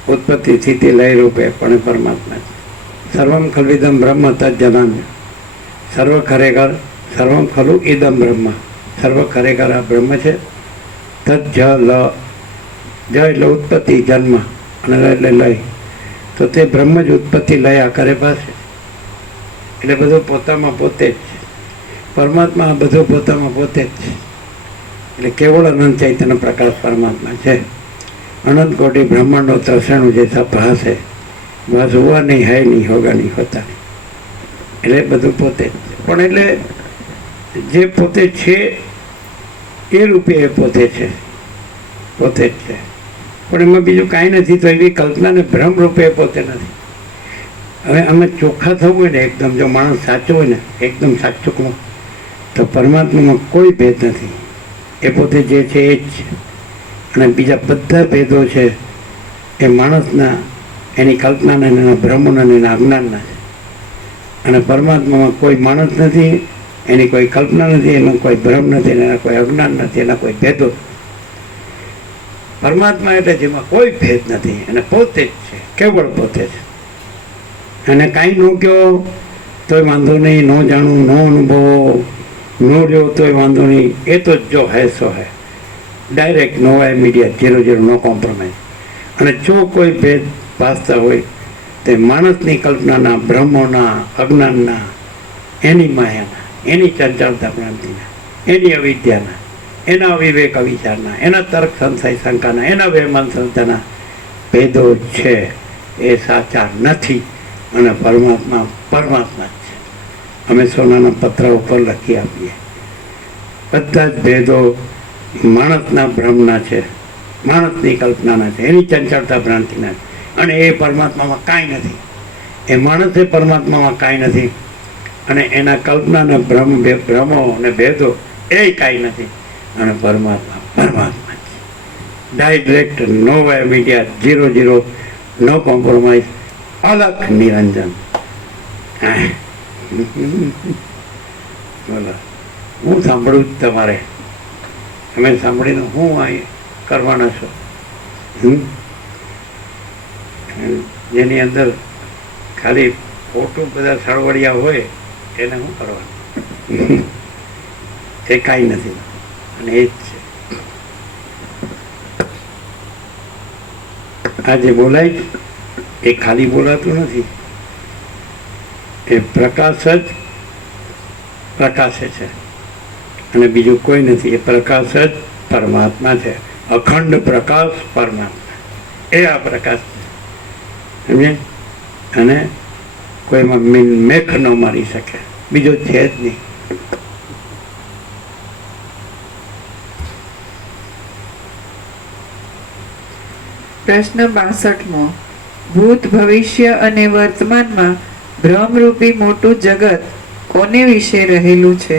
ઉત્પત્તિ, સ્થિતિ, લય રૂપે પણ એ પરમાત્મા છે. સર્વમ ખલ્વિદમ બ્રહ્મ તજ્જનામ્ય. સર્વ ખરેખર, સર્વમ ખલુ ઇદમ બ્રહ્મ. સર્વ ખરેખર આ બ્રહ્મ છે. તજ લ, જ એટલે ઉત્પત્તિ, જન્મ, અને લ એટલે લય. તો તે બ્રહ્મ જ ઉત્પત્તિ લય આ કરે પાસે. એટલે બધું પોતામાં પોતે જ છે. પરમાત્મા આ બધું પોતામાં પોતે જ છે. એટલે કેવળ અનંત ચૈતન્ય પ્રકાશ પરમાત્મા છે. અનંત કોટી બ્રહ્માંડો ત્રસેણું જૈસા ભાસ है, બસ હુआ નહીં, है નહીં, હોગા નહીં, હોતા નહીં. એટલે બધું પોતે જ છે. પણ એટલે જે પોતે છે એ રૂપે એ પોતે છે, પોતે જ છે. પણ એમાં બીજું કાંઈ નથી. તો એવી કલ્પના ને ભ્રમ રૂપે એ પોતે નથી. હવે અમે ચોખ્ખા થવું હોય ને એકદમ, જો માણસ સાચો હોય ને એકદમ સાચું, તો પરમાત્મામાં કોઈ ભેદ નથી. એ પોતે જે છે એ જ છે. અને બીજા બધા ભેદો છે એ માણસના, એની કલ્પનાના, એના ભ્રમોના, એના અજ્ઞાનના છે. અને પરમાત્મામાં કોઈ માણસ નથી, એની કોઈ કલ્પના નથી, એનો કોઈ ભ્રમ નથી, એના કોઈ અજ્ઞાન નથી, એના કોઈ ભેદો. પરમાત્મા એટલે જેમાં કોઈ ભેદ નથી, અને પોતે જ છે, કેવળ પોતે છે. અને કાંઈ ન કહો તોય વાંધો નહીં, ન જાણવું, ન અનુભવો, ન રહ્યો તોય વાંધો નહીં. એ તો જો હે સો હે, ડાયરેક્ટ નો ઇમીડિયેટ, 0-0, નો કોમ્પ્રોમાઇઝ. અને જો કોઈ ભેદ ભાસતા હોય તે માણસની કલ્પનાના, ભ્રમોના, અજ્ઞાનના, એની માયાના, એની ચંચળતા ભ્રાંતિના, એની અવિદ્યાના, એના અવિવેક અવિચારના, એના તર્ક સંશય શંકાના, એના વહેમાન સંતાના ભેદો છે. એ સાચા નથી. અને પરમાત્મા પરમાત્મા જ છે. અમે સોનાના પત્ર ઉપર લખી આપીએ. બધા જ ભેદો માણસના ભ્રમના છે, માણસની કલ્પનાના છે, એની ચંચળતા ભ્રાંતિના છે. અને એ પરમાત્મામાં કાંઈ નથી. એ માણસે પરમાત્મામાં કાંઈ નથી. અને એના કલ્પનાના ભ્રમો અને ભેદો એ કાંઈ નથી. અને પરમાત્મા પરમાત્મા છે. ડાયરેક્ટ, નો ઇમીડિયેટ, 0-0, નો કોમ્પ્રોમાઇઝ, અલખ નિરંજન. બોલો, હું સાંભળું જ તમારે. તમે સાંભળીને હું અહીં કરવાના છો? જેની અંદર ખાલી ખોટું બધા સળવડિયા હોય એને શું કરવાનું? એ કાંઈ નથી. અને એ જ છે. આ જે બોલાય એ ખાલી બોલાતું નથી. એ પ્રકાશ જ પ્રકાશે છે, અને બીજું કોઈ નથી. એ પ્રકાશ જ પરમાત્મા છે. અખંડ પ્રકાશ પરમાત્મા, એ આ પ્રકાશ છે. સમજે? અને કોઈમાં મેખ ન મારી શકે, બીજો છે જ નહીં. પ્રશ્ન 62મો. ભૂત, ભવિષ્ય અને વર્તમાનમાં ભ્રમરૂપી મોટું જગત કોને વિશે રહેલું છે?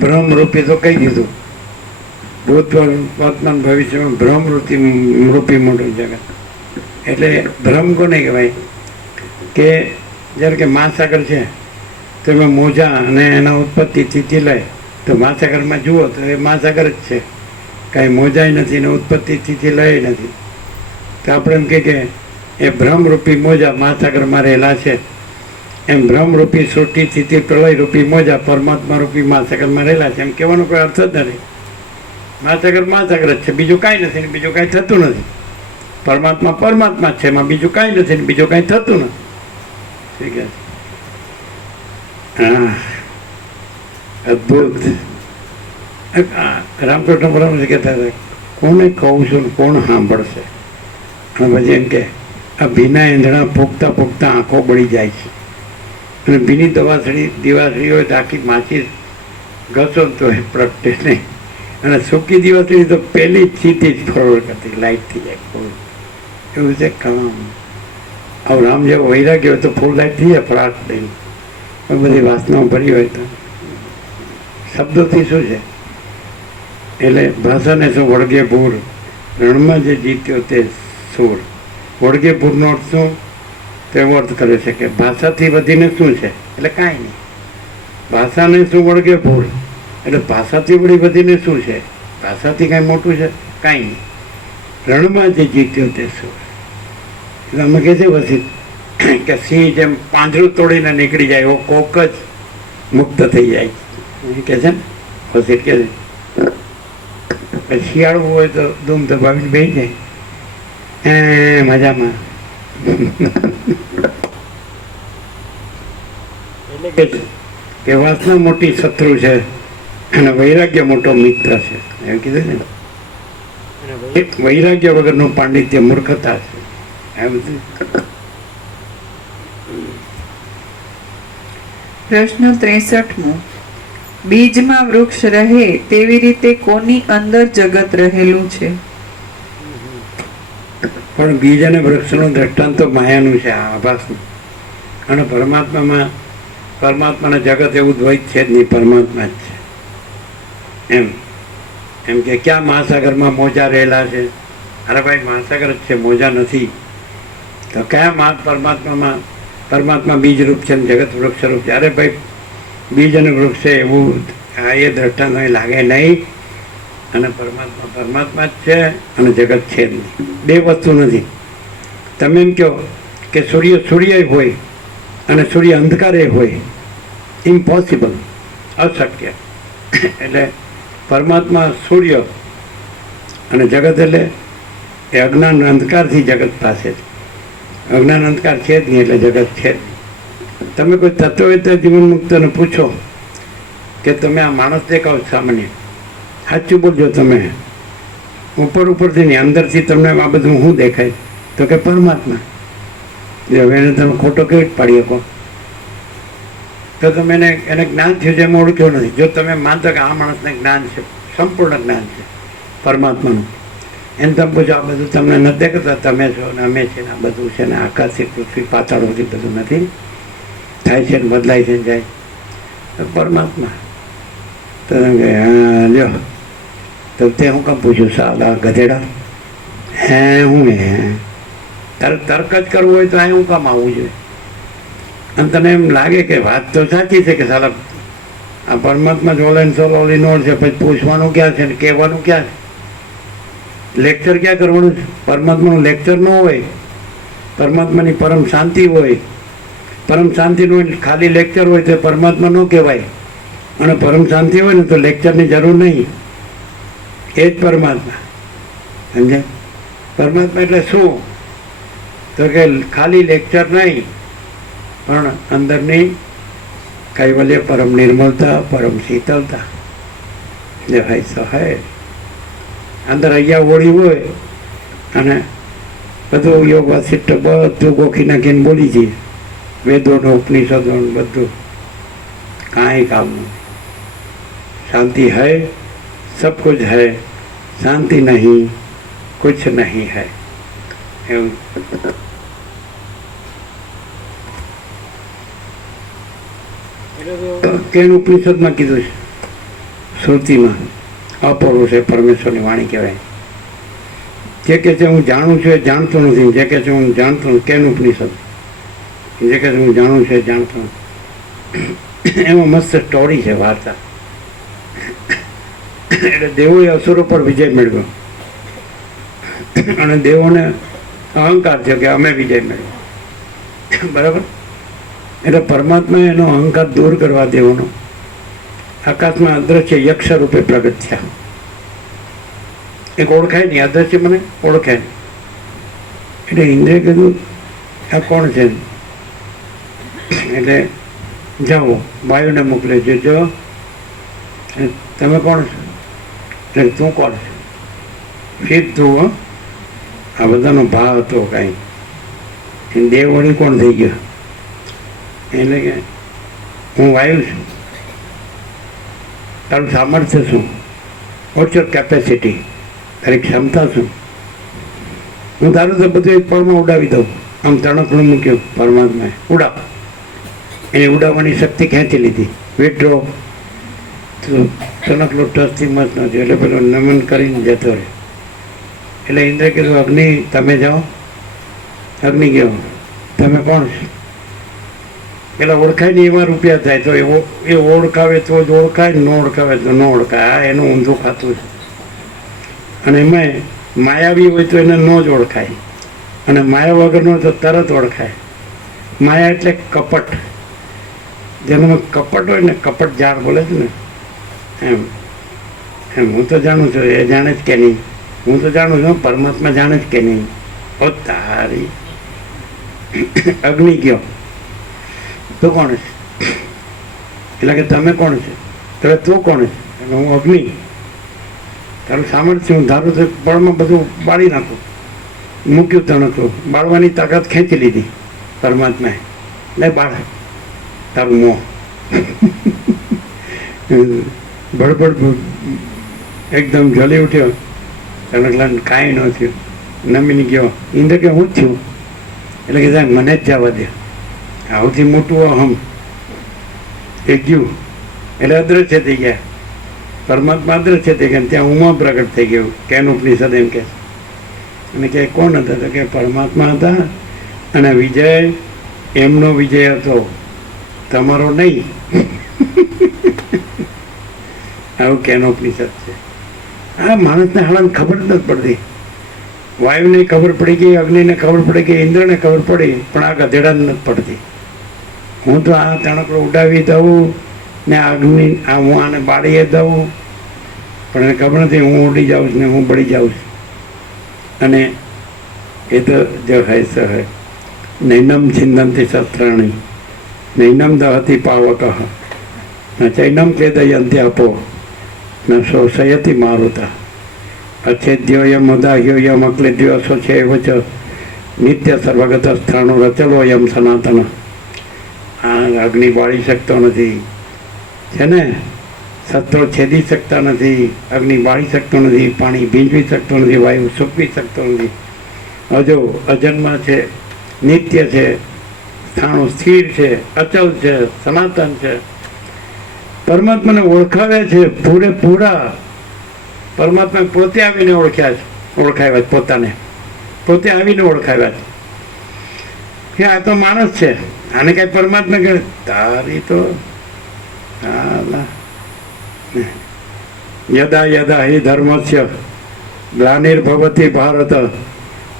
ભ્રમ રૂપી તો કહી દીધું. ભૂત, વર્તમાન, ભવિષ્યમાં ભ્રમ રૂપી મોટું જગત. એટલે ભ્રમ કોને કહેવાય? કે જ્યારે કે મહાસાગર છે તો એમાં મોજા અને એના ઉત્પત્તિ સ્થિતિ લે, તો મહાસાગરમાં જુઓ તો એ મહાસાગર જ છે. કાંઈ મોજાય નથી ને ઉત્પત્તિ સ્થિતિ લય નથી. તો આપણે એમ કે એ ભ્રમરૂપી મોજા મહાસાગરમાં રહેલા છે. એમ ભ્રમરૂપી સૃષ્ટિ સ્થિતિ પ્રલયરૂપી મોજા પરમાત્મા રૂપી મહાસાગરમાં રહેલા છે. એમ કહેવાનો કોઈ અર્થ જ નથી. મહાસાગર મહાસાગર જ છે, બીજું કાંઈ નથી ને બીજું કાંઈ થતું નથી. પરમાત્મા પરમાત્મા જ છે, એમાં બીજું કાંઈ નથી ને બીજું કાંઈ થતું નથી. ઠીક છે? હા, અદ્ભુત. રામકૃષ્ણ પરમહંસ કહેતા હતા, કોને કહું છું ને કોણ સાંભળશે? અને પછી એમ કે આ ભીના એંધણા પોખતા પોખતા આંખો બળી જાય છે, અને ભીની દિવાસળી હોય તો આખી માચી ઘસો તો એ પ્રગટે નહીં, અને સૂકી દિવાસળી તો પહેલી જ ચીથી જ ફોરવર્ડ કરતી લાઇટ થઈ જાય. એવું છે કામ. આવું રામ જેવો વૈરાગ્ય હોય તો ફૂલ લાઈટ થઈ જાય ફ્લાટ દઈને. પણ બધી વાસનાઓ ભરી હોય તો શબ્દોથી શું છે? એટલે ભાષાને શું વળગે ભૂર, રણમાં જે જીત્યો તે સૂર. વળગે ભૂરનો અર્થ શું? તો એવો અર્થ કરે છે કે ભાષાથી વધીને શું છે? એટલે કાંઈ નહીં. ભાષાને શું વળગે ભૂર, એટલે ભાષાથી વળી વધીને શું છે? ભાષાથી કાંઈ મોટું છે? કાંઈ નહીં. રણમાં જે જીત્યો તે સૂર. એટલે અમે કહે છે વસીત કે સિંહ જેમ પાંજરું તોડીને નીકળી જાય એવો કોક જ મુક્ત થઈ જાય કે છે ને વસીત કે શિયાળું હોય તો ધૂમ દબાવીને બેસી જાય મજામાં. એટલે કે વાસના મોટી શત્રુ છે અને વૈરાગ્ય મોટો મિત્ર છે એમ કીધું ને. વૈરાગ્ય વગરનું પાંડિત્ય મૂર્ખતા છે એમ. પ્રશ્ન 63મો. બીજમાં વૃક્ષ રહે તેવી રીતે કોની અંદર જગત રહેલું છે? પણ બીજ અને વૃક્ષનું દ્રષ્ટાંત તો માયાનું છે, આભાસનું. અને પરમાત્માના જગત એવું દ્વૈત છે જ નહીં, પરમાત્મા જ છે એમ. એમ કે ક્યાં મહાસાગરમાં મોજા રહેલા છે? અરે ભાઈ મહાસાગર જ છે, મોજા નથી. તો કયા પરમાત્મા બીજ રૂપ છે ને જગત વૃક્ષ રૂપ છે? અરે ભાઈ બીજ અને વૃક્ષ છે એવું એ દ્રષ્ટાંત અહીં લાગે નહીં. અને પરમાત્મા જ છે અને જગત છે જ નહીં. બે વસ્તુ નથી. તમે એમ કહો કે સૂર્ય હોય અને સૂર્ય અંધકારે હોય, ઇમ્પોસિબલ, અશક્ય. એટલે પરમાત્મા સૂર્ય અને જગત એટલે એ અજ્ઞાન અંધકારથી જગત પાસે છે. અજ્ઞાન અંધકાર છે જ નહીં એટલે જગત છે જ નહીં. તમે કોઈ તત્વવેત્તા જીવન મુક્તને પૂછો કે તમે આ માણસ દેખાવ સામાન્ય, સાચું બોલજો તમે, ઉપરથી નહીં અંદરથી તમને આ બધું શું દેખાય? તો કે પરમાત્મા. હવે એને તમે ખોટો કેવી રીતે પાડી શકો? તો તમે એને જ્ઞાન થયું છે એમ ઓળખ્યો નથી. જો તમે માનતો કે આ માણસને જ્ઞાન છે, સંપૂર્ણ જ્ઞાન છે પરમાત્માનું, એને તમે પૂછો આ બધું તમને નથી દેખાતા? તમે છો ને અમે છે ને આ બધું છે ને આકાશથી પૃથ્વી પાતાળોથી બધું નથી થાય છે ને બદલાય છે ને જાય પરમાત્મા. તો હા લ્યો, તો તે હું કામ પૂછ્યું સાલા ગધેડા? હું તર્ક જ કરવું હોય તો અહીં હું કામ આવવું જોઈએ? અને તને એમ લાગે કે વાત તો સાચી છે કે સાલા આ પરમાત્મા જ ઓલે ઓલી નોડ છે, પછી પૂછવાનું ક્યાં છે ને કહેવાનું ક્યાં છે? લેક્ચર ક્યાં કરવાનું છે? પરમાત્માનું લેક્ચર ન હોય, પરમાત્માની પરમ શાંતિ હોય. પરમ શાંતિનું ખાલી લેક્ચર હોય તો પરમાત્મા ન કહેવાય, અને પરમ શાંતિ હોય ને તો લેક્ચરની જરૂર નહીં. એ જ પરમાત્મા. સમજે? પરમાત્મા એટલે શું? તો કે ખાલી લેક્ચર નહીં, પણ અંદરની કૈવલ્ય, પરમ નિર્મલતા, પરમ શીતલતા. જે ભાઈ સહાય અંદર અહીંયા ઓળી હોય અને બધું યોગ વાસિષ્ઠ બધું ગોખી નાખીને બોલી જઈએ, વેદોનું ઉપનિષદોનું બધું, કાંઈ કામનું. શાંતિ है, सब कुछ है, शांति नहीं, कुछ नहीं है. એવું કેન ઉપનિષદમાં કીધું છે, શ્રુતિમાં અપરો છે પરમેશ્વરની વાણી કહેવાય. જે કે છે હું જાણું છું એ જાણતો નથી, જે કે છે હું જાણતો નથી, કેન ઉપનિષદ. જે કે છે હું જાણું છું એ જાણતો નથી. એમાં મસ્ત સ્ટોરી છે, વાર્તા. એટલે દેવોએ અસુરો પર વિજય મેળવ્યો અને દેવોને અહંકાર થયો કે અમે વિજય મેળવ્યો. બરાબર? એટલે પરમાત્માએ એનો અહંકાર દૂર કરવા દેવોનો આકાશમાં અદ્રશ્ય યક્ષ રૂપે પ્રગટ થયા. એક ઓળખાય નહીં, અદ્રશ્ય મને ઓળખાય નહીં. એટલે ઇન્દ્રે કીધું આ કોણ છે? એટલે જાઓ વાયુને મોકલે, જો તમે કોણ છો? એટલે તું કોણ છે? સીધું હો, આ બધાનો ભાવ હતો કાંઈ. દેવ વળી કોણ થઈ ગયો? એટલે કે હું વાયુ છું. તારું સામર્થ્ય શું? What's your capacity? તારી ક્ષમતા શું? હું તારું તો બધું એક પળમાં ઉડાવી દઉં. આમ તણકલું મૂક્યું પરમાત્માએ, ઉડાવ. એને ઉડાવવાની શક્તિ ખેંચી લીધી. વિડ્રો તો તણકલો ટચથી મત નથી, એટલે પેલો નમન કરીને જતો રહે. એટલે ઇન્દ્ર કીધું, અગ્નિ તમે જાઓ. અગ્નિ ગયો, તમે કોણ છો? પેલા ઓળખાય ને એમાં રૂપિયા થાય. તો એ ઓળખાવે તો જ ઓળખાય, ન ઓળખાવે તો ન ઓળખાય. આ એનું ઊંધું ખાતું છે. અને એમાં માયાવી હોય તો એને ન જ ઓળખાય, અને માયા વગરનો તો તરત ઓળખાય. માયા એટલે કપટ. જેનામાં કપટ હોય ને, કપટ ઝાડ બોલે છે ને, એમ એમ હું તો જાણું છું, એ જાણે જ કે નહીં. હું તો જાણું છું, પરમાત્મા જાણે જ કે નહીં. ઓ તારી અગ્નિ ગયો, તું કોણ છે? એટલે કે તમે કોણ છે? તો તું કોણ છે? એટલે હું અગ્નિ. તારું સામર્થ્ય હું ધારું તો પળમાં બધું બાળી નાખું. મૂક્યું તણકલું, બાળવાની તાકાત ખેંચી લીધી પરમાત્માએ. લે બાળ તારું મોં. બળબડ એકદમ જલી ઉઠ્યો. તણકલાને કાંઈ ન થયું. નમીને ગયો. ઇન્દ્ર કે હું જ થયું? એટલે કે મને જ જવા દે, સૌથી મોટું અહમ એ ગયું. એટલે અદ્રશ્ય થઈ ગયા. પરમાત્મા અદ્રશ્ય થઈ ગયા. ત્યાં ઉમા પ્રગટ થઈ ગયું. કેન ઉપનિષદ એમ કે. અને કે કોણ હતા? તો કે પરમાત્મા હતા, અને વિજય એમનો વિજય હતો, તમારો નહીં. આવું કેન ઉપનિષદ છે. આ માણસને હાલાને ખબર જ નથી પડતી. વાયુને ખબર પડી ગઈ, અગ્નિને ખબર પડી ગઈ, ઇન્દ્રને ખબર પડી, પણ આ ગધેડાને નથી પડતી. હું તો આ તણકડો ઉડાવી દઉં ને અગ્નિ હું આને બાળીએ દઉં, પણ એને ખબર નથી હું ઉડી જાઉં છું ને હું બળી જાઉં છું. અને એ તો જો હૈ સ હૈ. નૈનમ છિંદંતી શસ્ત્રાણી, નૈનમ દહતી પાવક, ન ચૈનમ ક્લેદયંતી આપો, ન શોષયતી મારુતા, અચ્છેદ્યોયમ ઉદાહ્યોયમ અક્લેદ્યો અશોચેવ ચ, નિત્ય સર્વગત સ્થાણુ રચલોયમ સનાતન. આ અગ્નિ બાળી શકતો નથી, છે ને. શસ્ત્રો છેદી શકતા નથી, અગ્નિ બાળી શકતો નથી, પાણી ભીંજવી શકતો નથી, વાયુ સૂકવી શકતો નથી. અજો અજન્મા છે, નિત્ય છે, સ્થાણું સ્થિર છે, અચલ છે, સનાતન છે. પરમાત્માને ઓળખાવ્યા છે પૂરેપૂરા. પરમાત્મા પોતે આવીને ઓળખાવ્યા પોતાને, પોતે આવીને ઓળખાવ્યા છે કે આ તો માણસ છે, આને કઈ પરમાત્મા કહે તારી તો યદા યદા હિ ધર્મસ્ય ગ્લાનિર્ભવતિ ભારત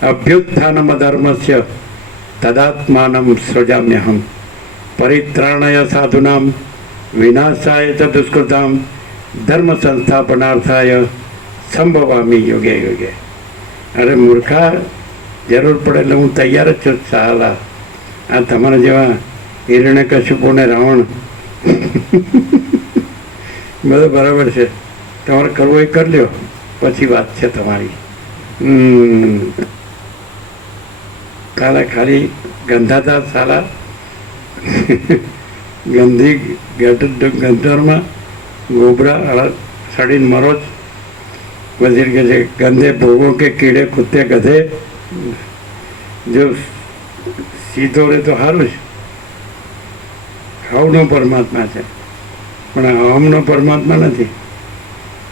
અભ્યુત્થાનમ ધર્મસ્ય તદાત્માનમ સૃજામ્યહમ પરિત્રાણય સાધુનામ વિનાશાય ચ દુષ્કૃતામ ધર્મ સંસ્થાપનાર્થાય સંભવામી યોગે યોગે. અરે મૂર્ખા, જરૂર પડે એટલે હું તૈયાર જ છું. સાલા આ તમારા જેવા હિરણ્યકશિપુ ને રાવણ બધું બરાબર છે. તમારે કરવું એ કરી લ્યો, પછી વાત છે તમારી. કાલે ખાલી ગંધાતા સાલા ગંધી ગંધરમાં ગોબરા સડીને મરો જ. વજીર કે છે ગંદે ભોગો કે કીડે કૂદતે ગધે. જો સીધો રહે તો સારું છે. હવનો પરમાત્મા છે, પણ અહમનો પરમાત્મા નથી,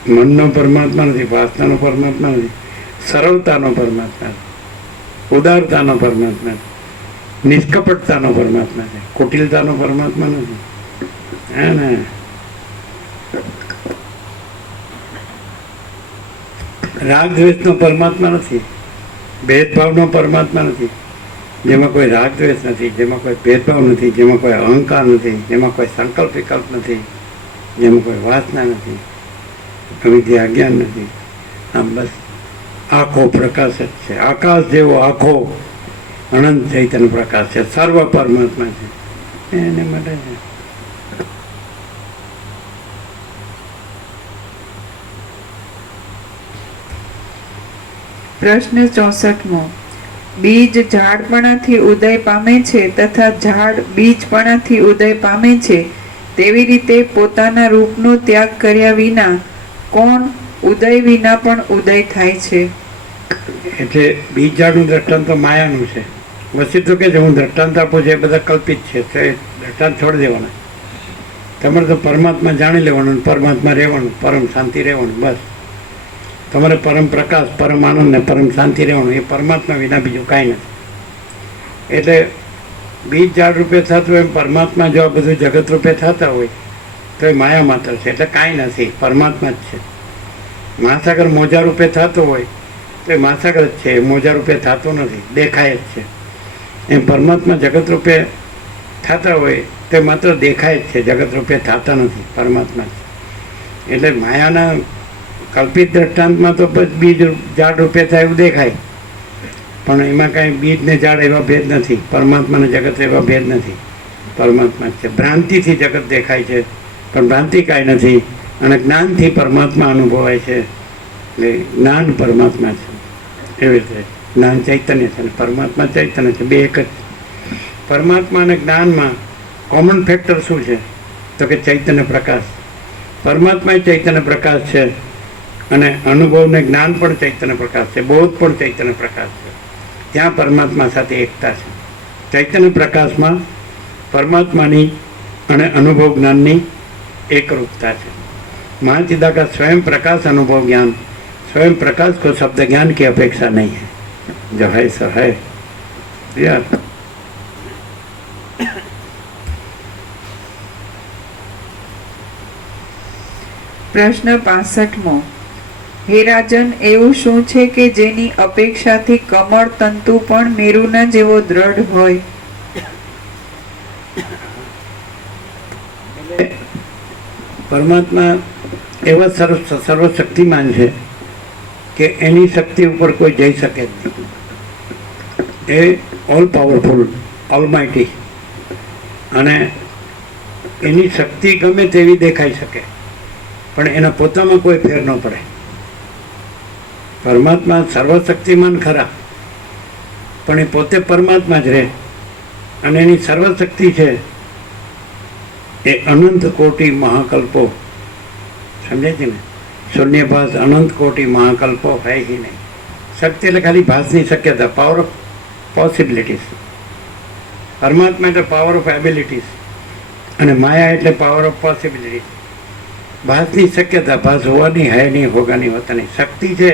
મનનો પરમાત્મા નથી, વાસનાનો પરમાત્મા નથી, સરળતાનો પરમાત્મા છે, ઉદારતાનો પરમાત્મા છે, નિષ્કપટતાનો પરમાત્મા છે, કુટિલતાનો પરમાત્મા નથી. હે ને? રાગ દ્વેષનો પરમાત્મા નથી, ભેદભાવનો પરમાત્મા નથી. જેમાં કોઈ રાગ દ્વેષ નથી, જેમાં કોઈ ભેદભાવ નથી, જેમાં કોઈ અહંકાર નથી, જેમાં કોઈ સંકલ્પ વિકલ્પ નથી, જેમાં કોઈ વાસના નથી, અવિદ્યા અજ્ઞાન નથી. આમ બસ આખો પ્રકાશ જ છે. આકાશ જેવો આખો અનંત ચૈતન્ય પ્રકાશ છે, સર્વ પરમાત્મા છે. એને માટે છે. પ્રશ્ન 64મો. બીજ ઝાડપણાથી ઉદય પામે છે તથા ઝાડ બીજપણાથી ઉદય પામે છે, તેવી રીતે પોતાના રૂપનો ત્યાગ કર્યા વિના કોણ ઉદય વિના પણ ઉદય થાય છે? એટલે બીજ ઝાડનું દ્રષ્ટાંત તો માયાનું છે. વસ્તુ તો કે છે હું દ્રષ્ટાંત આપું છું એ બધા કલ્પિત છે, તો એ દ્રષ્ટાંત છોડી દેવાના. તમારે તો પરમાત્મા જાણી લેવાનું, પરમાત્મા રહેવાનું, પરમ શાંતિ રહેવાનું, બસ. તમારે પરમ પ્રકાશ, પરમ આનંદ ને પરમ શાંતિ રહેવાનું, એ પરમાત્મા વિના બીજું કાંઈ નથી. એટલે બીજ ઝાડ રૂપે થતું હોય એમ પરમાત્મા જો આ બધું જગત રૂપે થતા હોય તો એ માયા માત્ર છે, એટલે કાંઈ નથી, પરમાત્મા જ છે. મહાસાગર મોજા રૂપે થતો હોય તો એ મહાસાગર જ છે, એ મોજા રૂપે થતો નથી, દેખાય જ છે. એમ પરમાત્મા જગત રૂપે થતા હોય તો એ માત્ર દેખાય જ છે, જગત રૂપે થતા નથી, પરમાત્મા જ. એટલે માયાના કલ્પિત દ્રષ્ટાંતમાં તો બસ બીજ ઝાડ રૂપે થાય એવું દેખાય, પણ એમાં કાંઈ બીજ ને ઝાડ એવા ભેદ નથી, પરમાત્મા ને જગત એવા ભેદ નથી, પરમાત્મા જ છે. ભ્રાંતિથી જગત દેખાય છે પણ ભ્રાંતિ કાંઈ નથી, અને જ્ઞાનથી પરમાત્મા અનુભવાય છે, એટલે જ્ઞાન પરમાત્મા છે. એવી રીતે જ્ઞાન ચૈતન્ય છે અને પરમાત્મા ચૈતન્ય છે, બે એક જ. પરમાત્મા અને જ્ઞાનમાં કોમન ફેક્ટર શું છે તો કે ચૈતન્ય પ્રકાશ. પરમાત્મા એ ચૈતન્ય પ્રકાશ છે અને અનુભવને જ્ઞાન પણ ચૈતન્ય પ્રકાશ છે, બોધ પણ ચૈતન્ય પ્રકાશ છે. ત્યાં પરમાત્મા સાથે એકતા છે. ચૈતન્ય પ્રકાશમાં પરમાત્માની અને અનુભવ જ્ઞાનની એકરૂપતા છે. महाचिदाकाश स्वयं प्रकाश अनुभव ज्ञान, स्वयं प्रकाश को शब्द ज्ञान की अपेक्षा नहीं है, जो है सो है. यार પ્રશ્ન 65મો. હે રાજન, એવું શું છે કે જેની અપેક્ષાથી કમળ તંતુ પણ મેરુના જેવો દ્રઢ હોય? પરમાત્મા એવા સર્વશક્તિમાન છે કે એની શક્તિ ઉપર કોઈ જઈ શકે જ નહીં. એ ઓલ પાવરફુલ, ઓલમાઇટી, અને એની શક્તિ ગમે તેવી દેખાઈ શકે પણ એના પોતામાં કોઈ ફેર ન પડે. પરમાત્મા સર્વશક્તિમાન ખરા પણ એ પોતે પરમાત્મા જ રહે, અને એની સર્વશક્તિ છે એ અનંત કોટી મહાકલ્પો, સમજે છે ને? શૂન્યભાસ અનંત કોટી મહાકલ્પો હૈ ही નહીં. શક્તિ એટલે ખાલી ભાસની શક્યતા, પાવર ઓફ પોસિબિલિટીઝ. પરમાત્મા એટલે પાવર ઓફ એબિલિટીઝ અને માયા એટલે પાવર ઓફ પોસિબિલિટીઝ. ભાસની શક્યતા, ભાસ હોવાની હૈ નહીં, હોગાની હોતા નહીં. શક્તિ છે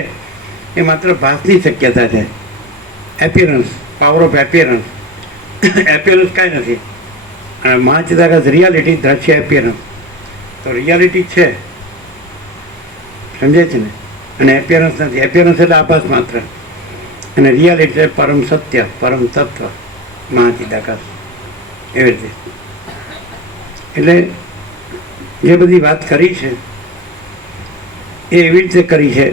એ માત્ર ભાસની શક્યતા છે, appearance, power of appearance. Appearance કાંઈ નથી. અને મહાચિદાકાશ રિયાલિટી, દ્રશ્ય એપિયરન્સ. તો રિયાલિટી છે, સમજે છે ને? અને એપિયરન્સ નથી. એપિયરન્સ એટલે આભાસ માત્ર, અને રિયાલિટી એટલે પરમ સત્ય, પરમ તત્વ, મહાચિદાકાશ. એવી રીતે એટલે જે બધી વાત કરી છે એ એવી રીતે કરી છે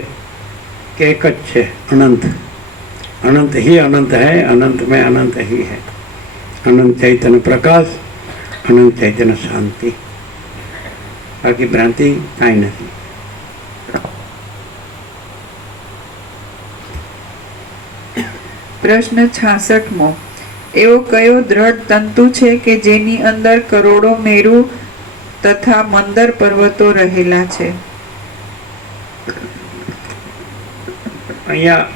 કે એક જ છે, અનંત. અનંત ही अनंत है, अनंत में अनंत ही है. अनंत चैतन्य प्रकाश, अनंत चैतन्य शांति. बाकी भ्रांति कांई नहीं. પ્રશ્ન 66મો. એવો કયો દ્રઢ તંતુ છે કે જેની અંદર કરોડો મેરુ તથા મંદર પર્વતો રહેલા છે? અહીંયા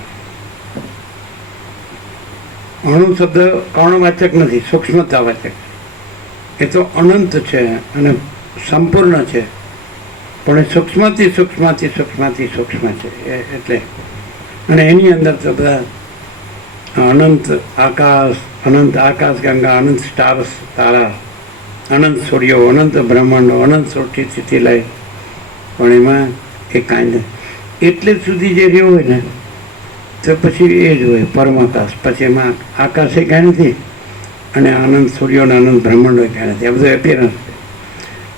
અણુ શબ્દ કૌણવાચક નથી, સૂક્ષ્મતાવાચક. એ તો અનંત છે અને સંપૂર્ણ છે, પણ એ સૂક્ષ્મથી સૂક્ષ્મથી સૂક્ષ્મથી સૂક્ષ્મ છે. એટલે અને એની અંદર તો બધા અનંત આકાશ, અનંત આકાશ ગંગા, અનંત સ્ટાર્સ, તારા, અનંત સૂર્યો, અનંત બ્રહ્માંડો, અનંત સૃષ્ટિ સ્થિતિ લય, પણ એમાં એ કાંઈ નહીં. એટલે સુધી જે રહ્યું હોય ને તો પછી એ જ હોય પરમાકાશ. પછી એમાં આકાશ એ કાંઈ નથી અને અનંત સૂર્યો અને અનંત બ્રહ્માંડો એ કાંઈ નથી. આ બધું એપિયરન્સ છે.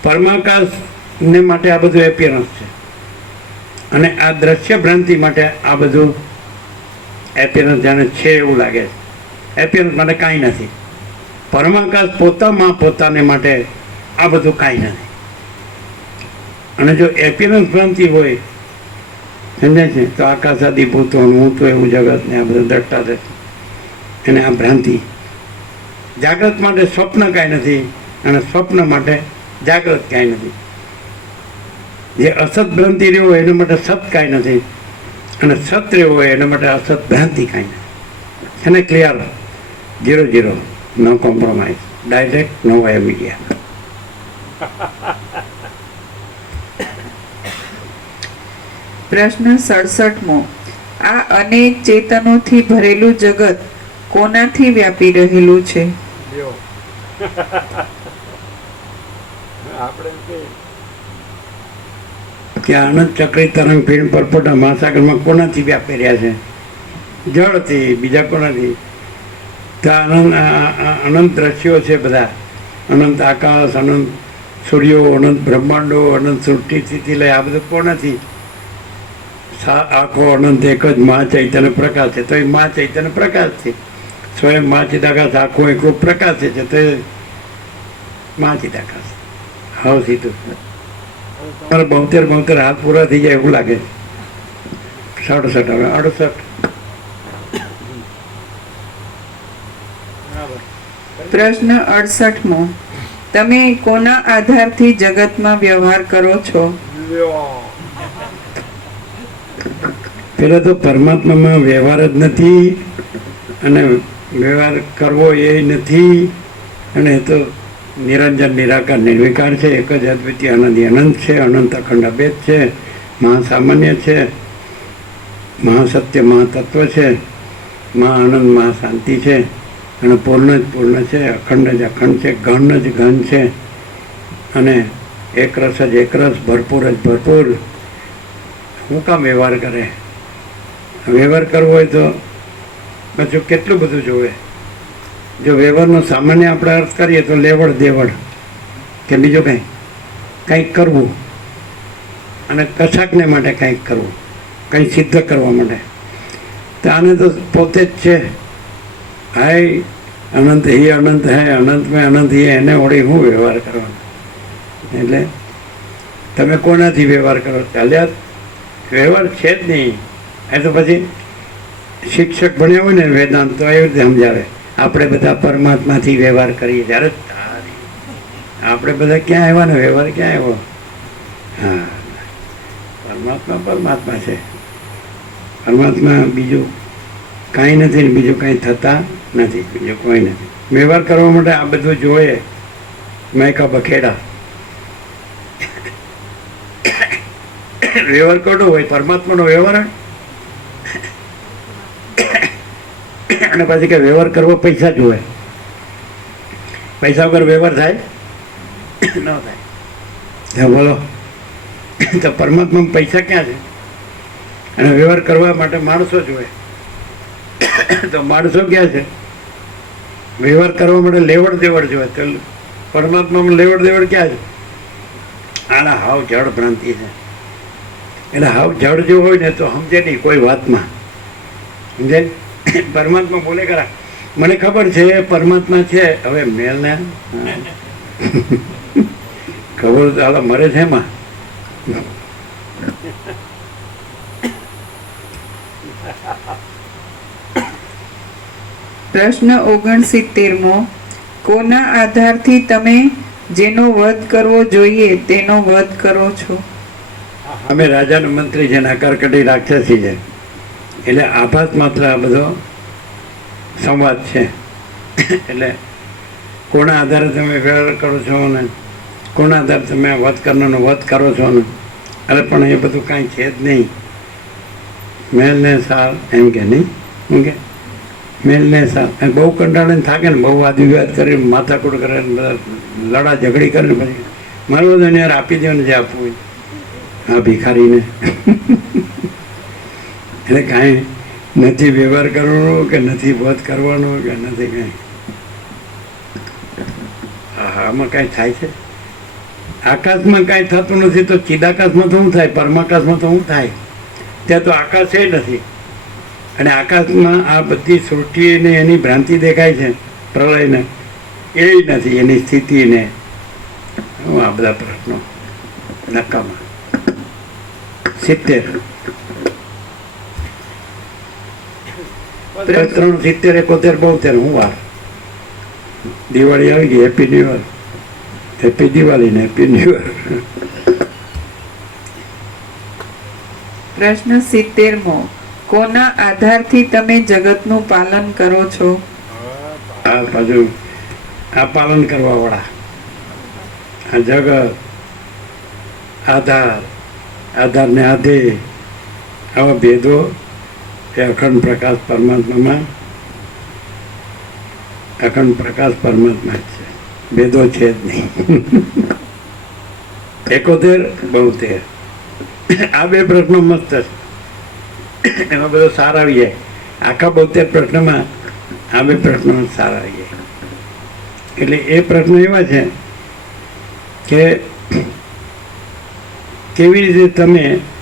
પરમાકાશને માટે આ બધું એપિયરન્સ છે, અને આ દ્રશ્ય ભ્રાંતિ માટે આ બધું એપિયરન્સ જાણે છે એવું લાગે છે. એપિયરન્સ માટે કાંઈ નથી. પરમાકાશ પોતામાં પોતાને માટે આ બધું કાંઈ નથી. અને જો એપિયરન્સ ભ્રાંતિ હોય સમજાય છે? તો આકાશાદી ભૂતો, હું તો એવું જગત ને આ બધું દ્રષ્ટા છે, એને આ ભ્રાંતિ. જાગ્રત માટે સ્વપ્ન કાંઈ નથી અને સ્વપ્ન માટે જાગ્રત કાંઈ નથી. જે અસત ભ્રાંતિ રહ્યો હોય એના માટે સત કાંઈ નથી અને સત રહ્યો હોય એના માટે અસત ભ્રાંતિ કાંઈ નથી. એને ક્લિયર 0-0, નો કોમ્પ્રોમાઇઝ, ડાયરેક્ટ, નો વાય મીડિયા. પ્રશ્ન 67મો. આ અનેક ચેતનોથી ભરેલું જગત કોનાથી વ્યાપી રહેલું છે? કે આનંદ ચક્રી તરંગ ફીણ પરપોટા મહાસાગરમાં કોનાથી વ્યાપી રહ્યા છે? જળથી, બીજા કોનાથી? તો અનંત દ્રશ્યો છે બધા, અનંત આકાશ, અનંત સૂર્યો, અનંત બ્રહ્માંડો, અનંત સૃષ્ટિ સ્થિતિ લઈ આ બધું કોનાથી? આખો અનંત એક જ મહા ચૈતન્ય પ્રકાશ છે, તો એ મહા ચૈતન્ય પ્રકાશ છે. સ્વયં મહા ચિદાકાશ આખો એકલો પ્રકાશ છે, તો એ મહા ચિદાકાશ. હાવ સીધું. 72 હાથ પૂરા થઈ જાય એવું લાગે. 67, હવે 68. પ્રશ્ન 68મો. તમે કોના આધારથી જગતમાં વ્યવહાર કરો છો? પેલા તો પરમાત્મામાં વ્યવહાર જ નથી અને વ્યવહાર કરવો એ નથી, અને એ તો નિરંજન નિરાકાર નિર્વિકાર છે, એક જ અદ્વિતીય અનંત અનંત છે, અનંત અખંડ અભેદ છે, મહાસામાન્ય છે, મહાસત્ય મહાતત્વ છે, મહાઆનંદ મહાશાંતિ છે, અને પૂર્ણ જ પૂર્ણ છે, અખંડ જ અખંડ છે, ઘન જ ઘન છે, અને એકરસ જ એકરસ, ભરપૂર જ ભરપૂર. શું કામ વ્યવહાર કરે? વ્યવહાર કરવો હોય તો પાછું કેટલું બધું જોવે. જો વ્યવહારનો સામાન્ય આપણે અર્થ કરીએ તો લેવડ દેવડ કે બીજું કંઈક કરવું, અને કશાકને માટે કંઈક કરવું, કંઈ સિદ્ધ કરવા માટે. તો આને તો પોતે જ છે. હાય અનંત હી અનંત હે, અનંતમાં અનંત હી, એને વળી શું વ્યવહાર કરવાનો? એટલે તમે કોનાથી વ્યવહાર કરો? ચાલ્યા વ્યવહાર છે જ નહીં. એ તો પછી શિક્ષક ભણ્યા હોય ને વેદાંત, તો એવી રીતે સમજાવે. આપણે બધા પરમાત્માથી વ્યવહાર કરીએ. જ્યારે આપણે બધા ક્યાં આવ્યા ને વ્યવહાર ક્યાં આવ્યો? હા, પરમાત્મા પરમાત્મા છે. પરમાત્મા બીજું કાંઈ નથી ને બીજું કાંઈ થતા નથી, બીજું કોઈ નથી. વ્યવહાર કરવા માટે આ બધું જોઈએ. મેકા બખેડા વ્યવહાર કોનો હોય? પરમાત્માનો વ્યવહાર હોય. અને પછી કે વ્યવહાર કરવો પૈસા જોવે. પૈસા વગર વ્યવહાર થાય ન થાય? બોલો. તો પરમાત્મામાં પૈસા ક્યાં છે? અને વ્યવહાર કરવા માટે માણસો જોઈએ. તો માણસો ક્યાં છે? વ્યવહાર કરવા માટે લેવડ દેવડ જોઈએ. તો પરમાત્મામાં લેવડ દેવડ ક્યાં છે? આના હાવ જળ ભ્રાંતિ છે. એટલે હાવ જળ જેવું હોય ને તો સમજે નહીં કોઈ વાતમાં. સમજે? પરમાત્મા બોલે ખરા, મને ખબર છે પરમાત્મા છે. હવે મેલને ખબર ચાલો મરે છે એમાં. પ્રશ્ન 69મો. કોના આધારથી તમે જેનો વધ કરવો જોઈએ તેનો વધ કરો છો? અમે રાજાનો મંત્રી છે, નકરકટી રાક્ષસી છે, એટલે આભાસ માત્ર આ બધો સંવાદ છે. એટલે કોના આધારે તમે વ્યવહાર કરો છો ને કોના આધારે તમે વધ કરનારનો વધ કરો છો ને? અરે પણ એ બધું કાંઈ છે જ નહીં. મેલને સાર એમ કે નહીં, શું કે મેલને સાર. બહુ કંટાળીને થાકે ને, બહુ વાદ વિવાદ કરીને માથાકૂટ કરે ને બધા લડા ઝઘડી કરે ને પછી મારું બધું યાર આપી દો ને જે આપવું હોય આ ભિખારીને. એટલે કાંઈ નથી વ્યવહાર કરવાનો કે નથી વધ કરવાનો કે નથી કાંઈ. આમાં કાંઈ થાય છે? આકાશમાં કાંઈ થતું નથી તો ચિદાકાશમાં તો શું થાય? પરમાકાશમાં તો શું થાય? ત્યાં તો આકાશ એ નથી. અને આકાશમાં આ બધી સૃષ્ટિને એની ભ્રાંતિ દેખાય છે, પ્રલયને એ નથી, એની સ્થિતિને. આ બધા પ્રશ્નો નકામા. 70 ત્રણ 70 71 72 હું વાર દિવાળી આવી ગઈ. Happy new year, happy Diwali ને હેપી ન્યુ યર. પ્રશ્ન 70મો. કોના આધારથી તમે જગતનું પાલન કરો છો? આ બાજુ આ પાલન કરવા વાળા, આ જગત, આધાર ને આધે, આવા ભેદો એ અખંડ પ્રકાશ પરમાત્મામાં, અખંડ પ્રકાશ પરમાત્મા જ છે, ભેદો છે જ નહીં. 71 72 આ બે પ્રશ્નો મસ્ત છે, એમાં બધો સાર આવી જાય. આખા 72 પ્રશ્નમાં આ બે પ્રશ્નો સાર આવી જાય. એટલે એ પ્રશ્નો એવા છે કે કેવી રીતે તમે